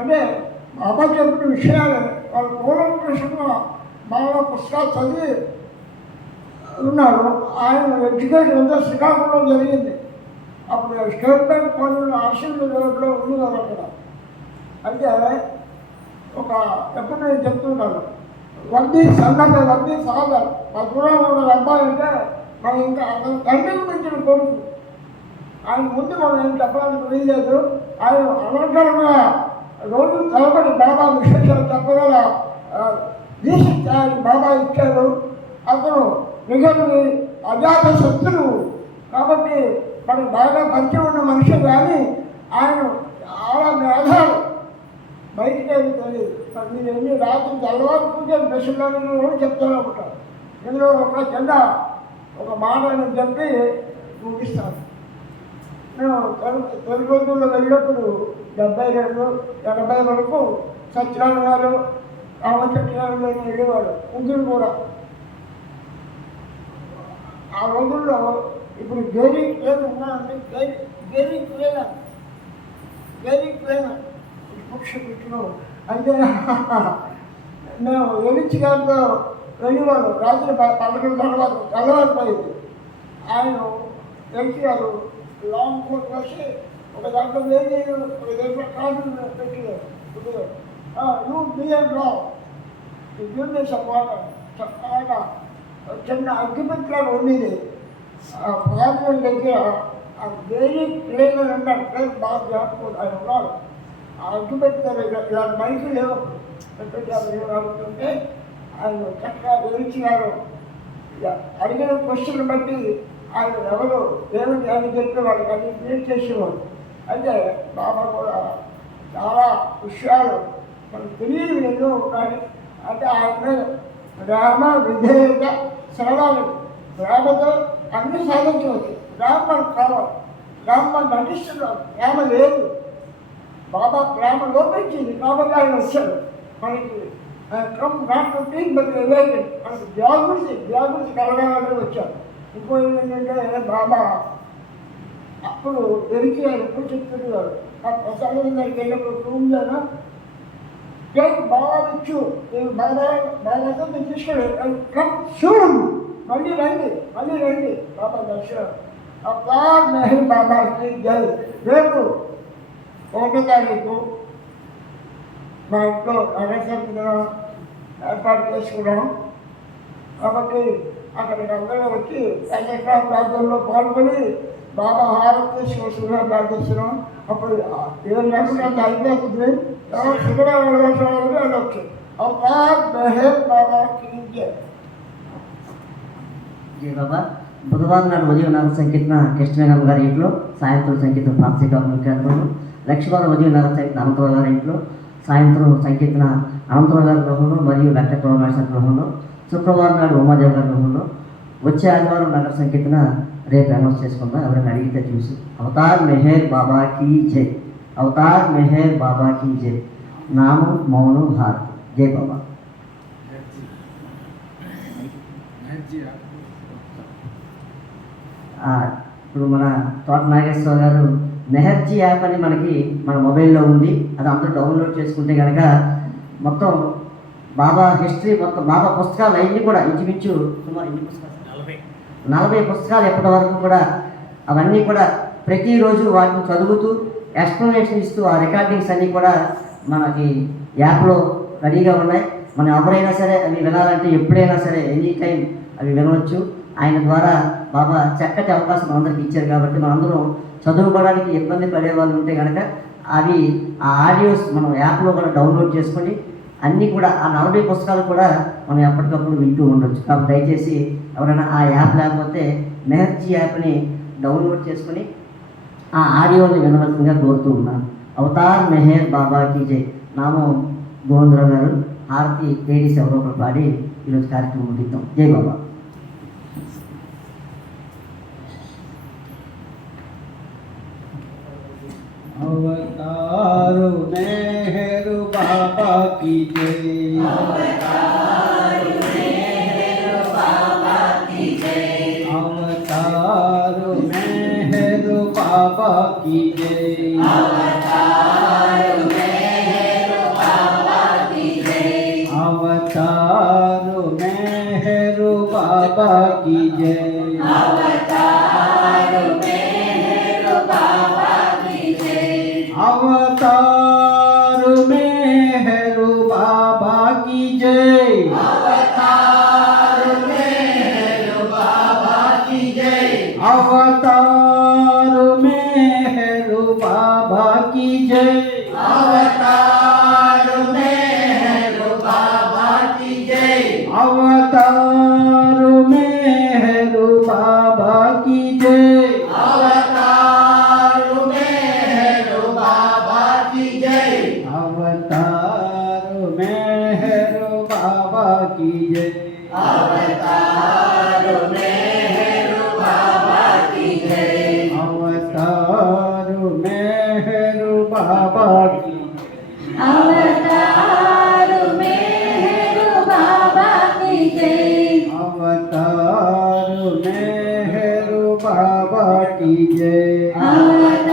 అంటే బాబా చెప్పిన విషయాలు వాళ్ళు కూలంకషంగా బాగా పుస్తకాలు చదివి ఉన్నారు. ఆయన ఎడ్యుకేషన్ అంతా శ్రీకాకుళంలో జరిగింది. అప్పుడు స్టేట్ బ్యాంక్ కాలనీ ఆర్సీలు రోడ్లో ఉంది కదా అక్కడ. అయితే ఎప్పుడు నేను చెప్తున్నాను, వడ్డీ సాగర్ మా దూరంలో ఉన్న అబ్బాయి అంటే మనం ఇంకా అతను తండ్రికి మించిన కొడుకు. ఆయన ముందు మనం ఏం చెప్పడానికి వీల్లేదు. ఆయన అనవసరంగా రోజు తలబడి బాబా విశేషాలు చెప్పగల దీక్ష బాబా ఇచ్చారు. అతను నిజంగా అజాత శత్రువు కాబట్టి మనకు బాగా పరిచయం ఉన్న మనిషి, కానీ ఆయన చాలా మేధాలు. బయటికి ఏమి తెలియదు. మీరు ఎన్ని రాత్రి తెల్లవారు పూజ ప్రశ్నలు కూడా చెప్తాను అనుకుంటారు. ఇందులో ఒక మాట నేను చెప్పి ముగిస్తాను. నేను తొలి రోజుల్లో వెళ్ళినప్పుడు 72, 80 వరకు సత్యనారాయణ గారు, రామచంద్ర గారు వెళ్ళేవాడు, ముగ్గురు కూడా. ఆ రోజుల్లో ఇప్పుడు గేరి ఏది ఉన్నాయండి, వెరీ క్లీనర్ పక్షి పెట్టిన అంటే మేము ఎరిచి గారితో వెళ్ళేవాడు రాత్రి 11 తర్వాత తెల్లవారిపోయింది. ఆయన ఎరిచి గారు లాంగ్ కోట్ వేసి ఒక దాంట్లో వేడి ఒక దగ్గర కాఫీ పెట్టేవారు. నువ్వు బియ్యం రావు గిన్నె చక్కగా చిన్న అగ్గిపెట్టలాగా ఉండేది. పార్లమెంట్ దగ్గర ఆ వెరీ క్లీనర్ ఉంటాడు, పేరు బాగా జ్ఞాపకం ఆయన ఉన్నాడు. ఆ అగ్గిపెట్టారు ఇలాంటి మనిషి లేవు ఏమవుతుంటే ఆయన చక్కగా వివరించినారు. అడిగిన క్వశ్చన్ బట్టి ఆయన ఎవరు ఏమని ఆయన చెప్పే వాళ్ళకి అన్ని క్లియర్ చేసేవాడు. అయితే బాబా కూడా చాలా విషయాలు మనకు తెలియదు ఎన్నో ఉన్నాయి. అంటే ఆయన ప్రేమ విధేయత సరళాలు ప్రేమతో అన్ని సాధించవచ్చు. ప్రేమ మనకు కావాలి, ప్రేమ మనం నటిస్తున్నాం, ప్రేమ లేదు. బాబా ప్రేమ లోపించింది కాబట్టి ఆయన వచ్చాడు మనకి. Come not to teach but awaken, మనకు జాగృతి కలగాలని వచ్చాడు. ఇంకోటి ఏంటంటే బాబా అప్పుడు ఎరిచి ఆయన ఎప్పుడు చెప్తున్నారు ఆ ప్రసాదం దగ్గరికి వెళ్ళినప్పుడు రూమ్లోనా టేక్ బాగా ఇచ్చు నేను బాబాతో నేను తీసుకెళ్ళి కమ్ షూన్ మళ్ళీ రండి బాబా దర్శనం. అప్పార్ మెహర్ బాబాకి జై. రేపు 1వ తారీఖు మా ఇంట్లో నగరసభ ఏర్పాటు చేసుకున్నాం కాబట్టి అక్కడికి అందరూ వచ్చి సంఘటన ప్రాంతంలో పాల్గొని బాబా హారతి తీసుకొస్తున్నా ప్రార్థిస్తున్నాం. అప్పుడు 7 గంటలకు అంత అయిపోతుంది. శుక్రవారం వెళ్ళాలని వెళ్ళొచ్చు. అప్పార్ మెహర్ బాబాకి జై. జై బాబా. బుధవారం నాడు ఉదయం 4 సంకీర్తన కృష్ణవేణమ్మ గారి ఇంట్లో, సాయంత్రం సంకీర్తన పాక్షికాలను కేంద్రంలో, లక్ష్మీవారం ఉదయం 4 సంకీర్తన అనంతరావు గారి ఇంట్లో, సాయంత్రం సంకీర్తన అనంతరావు గారి గృహంలో మరియు వెంకటరామేశ్వర గృహంలో, శుక్రవారం నాడు ఉమాదేవి గారి గృహంలో, వచ్చే ఆదివారం నగర సంకీర్తన రేపు అనౌన్స్ చేసుకుందాం. ఎవరైనా అడిగితే చూసి. అవతార్ మెహర్ బాబాకి జై. అవతార్ మెహర్ బాబాకి జై. నామం మౌనం భారత్. జై బాబా. ఇప్పుడు మన తోట నాగేశ్వర గారు మెహర్జీ యాప్ అని మనకి మన మొబైల్లో ఉంది. అది అందరూ డౌన్లోడ్ చేసుకుంటే కనుక మొత్తం బాబా హిస్టరీ, మొత్తం బాబా పుస్తకాలు అన్నీ కూడా ఇంచుమించు సుమారు 40 పుస్తకాలు ఎప్పటి వరకు కూడా అవన్నీ కూడా ప్రతిరోజు వాటిని చదువుతూ ఎక్స్ప్లెనేషన్ ఇస్తూ ఆ రికార్డింగ్స్ అన్నీ కూడా మనకి యాప్లో రెడీగా ఉన్నాయి. మనం ఎవరైనా సరే అవి వినాలంటే ఎప్పుడైనా సరే ఎనీ టైం అవి వినవచ్చు. ఆయన ద్వారా బాబా చక్కటి అవకాశం అందరికి ఇచ్చారు కాబట్టి మనందరం చదువుకోవడానికి ఇబ్బంది పడే వాళ్ళు ఉంటే కనుక అవి ఆ ఆడియోస్ మనం యాప్లో కూడా డౌన్లోడ్ చేసుకొని అన్నీ కూడా ఆ 40 పుస్తకాలు కూడా మనం ఎప్పటికప్పుడు వింటూ ఉండొచ్చు. కాబట్టి దయచేసి ఎవరైనా ఆ యాప్ లేకపోతే మెహర్జీ యాప్ని డౌన్లోడ్ చేసుకొని ఆ ఆడియోని వినవలసిందిగా కోరుతూ ఉన్నాను. అవతార్ మెహర్ బాబాకి జై. నామం గోవిందరావు గారు. హారతి లేడీస్ ఎవరో ఒకరు పాడి ఈరోజు కార్యక్రమం ముగిద్దాం. జై బాబా. अवतारो मेहर बाबा की जय. अवतारो मेहर बाबा की जय. अवतारो मेहर बाबा की जय. अवतारो मेहर बाबा की जय. अवतारो मेहर बाबा की जय. अवतारो मेहर बाबा की जय. अवतार मेहर बाबा की जय. अवतार मेहर बाबा की जय. अवतार मेहर बाबा की जय. अवतार मेहर बाबा की जय. अवतार मेहर बाबा की जय. अवतार मेहर बाबा की जय. अवतार मेहर बाबा की जय. अवतार मेहर बाबा की जय. अवतार मेहर बाबा की. अवतार मेहर बाबा की जय. अवतार मेहर बाबा की जय. अवतार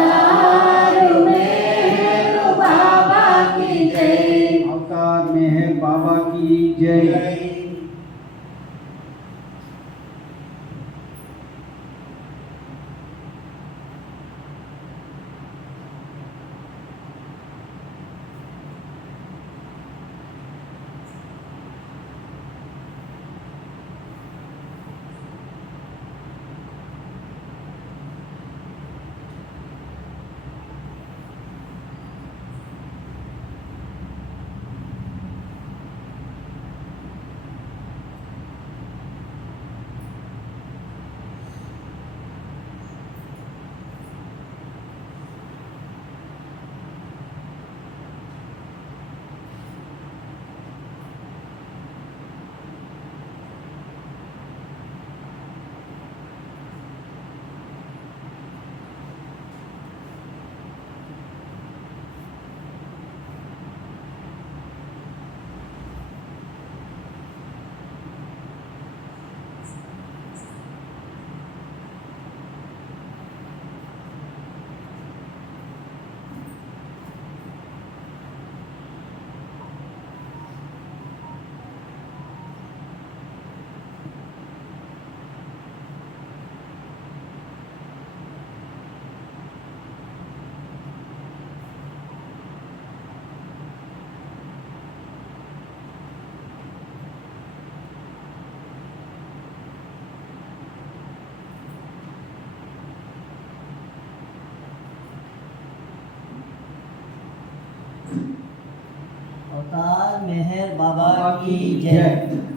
अवतार मेहर बाबा की जय।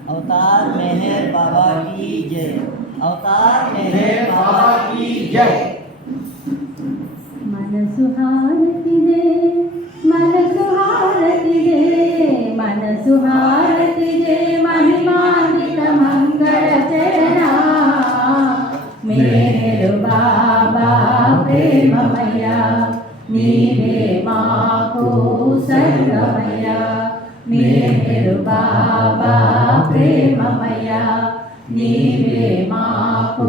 अवतार मेहर बाबा की जय। अवतार मेहर बाबा की जय। మనసు హారతిదే మనసు హారతిదే మనసు హారతిదే మహిమాన్విత మంగళ చరణ మేరు బాబా ప్రేమమయ నీవే మాకు సర్వమయ మేరు బాబా ప్రేమమయ నీవే మాకు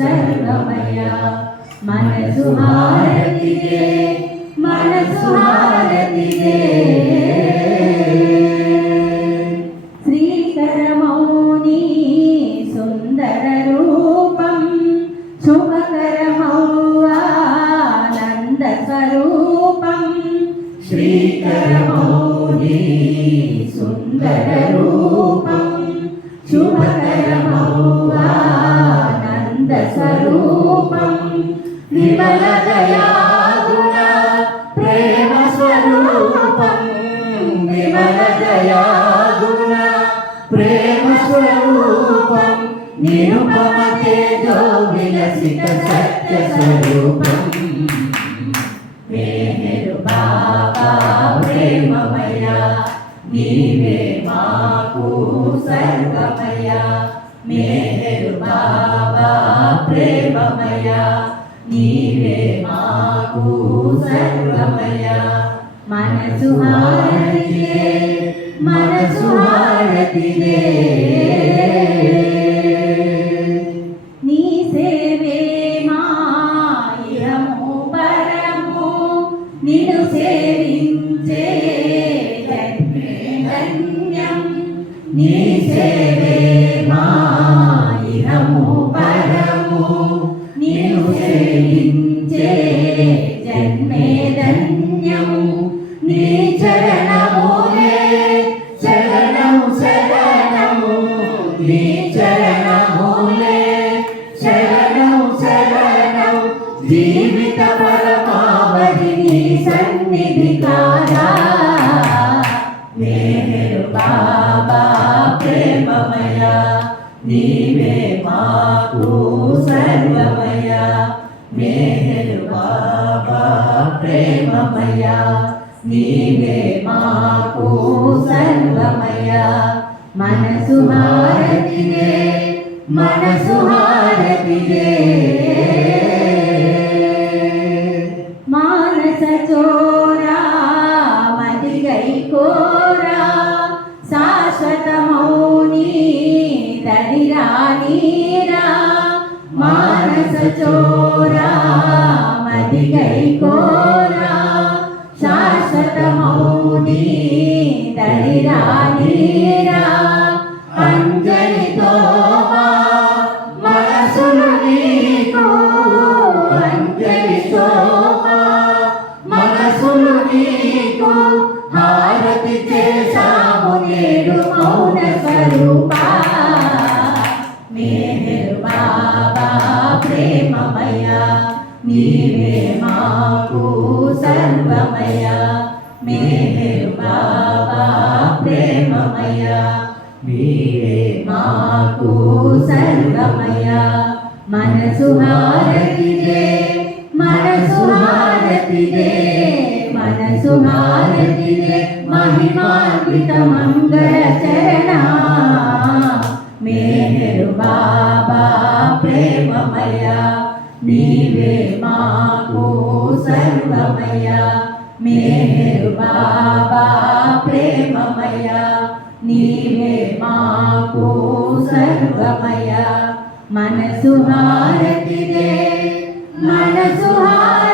సర్వమయ మనసు హారతిదే మనసు హారతిదే శ్రీకరమౌని సుందర రూపం శుభకరమౌ ఆనంద స్వరూపం శ్రీకరమౌని సుందర రూపం శుభకరమౌ ఆనంద స్వరూపం విమల దయాగుణ ప్రేమ స్వరూపం విమల దయాగుణ ప్రేమ స్వరూపం నిరుపమ తేజో విలసిత సత్య స్వరూపం మేరు బాబా ప్రేమమయ నీవే మాకు సర్వమయ మేరు బాబా ప్రేమమయ నీవే మాకు సర్వమయ మనసు హారతిదే మనసు హారతిదే నీ సేవే మాయము పరము నిన్ను సేవించే జన్మే ధన్యం నీ సేవే మాయము పరము నిన్ను సేవించే జన్మే ధన్యము నీ చరణములే శరణము శరణము నీ చరణములే శరణము శరణము జీవిత పరమావధి నీ సన్నిధి కారా మేరు బాబా ప్రేమమయ నీవే మాకు సర్వమయ మేరు బాబా ప్రేమమయ నీవే మాకు సర్వమయ మనసు హారతిదే మనసు హారతిదే మానస చోరా మదిగై కోరా శాశ్వత మౌని దరిరానీరా మానస చోరా మదిగై కోరా శాశ్వత మౌని దరిరానీరా అంజలితో మనసులు నీకు అంజలితో మనసులు నీకు హారతి చేశాము నేడు మౌన స్వరూపా మేరు బాబా ప్రేమమయ నీవే మాకు సర్వమయ మేరు బాబా ప్రేమమయ నీవే మాకు సర్వమయ మనసు హారతిదే మనసు హారతిదే మనసు హారతిదే మహిమాన్విత మంగళ చరణ మేరు బాబా ప్రేమమయ నీవే మాకు సర్వమయ మేరు బాబా ప్రేమమయ నీవే మాకు సర్వమయ మనసు హారతిదే మనసు హారతిదే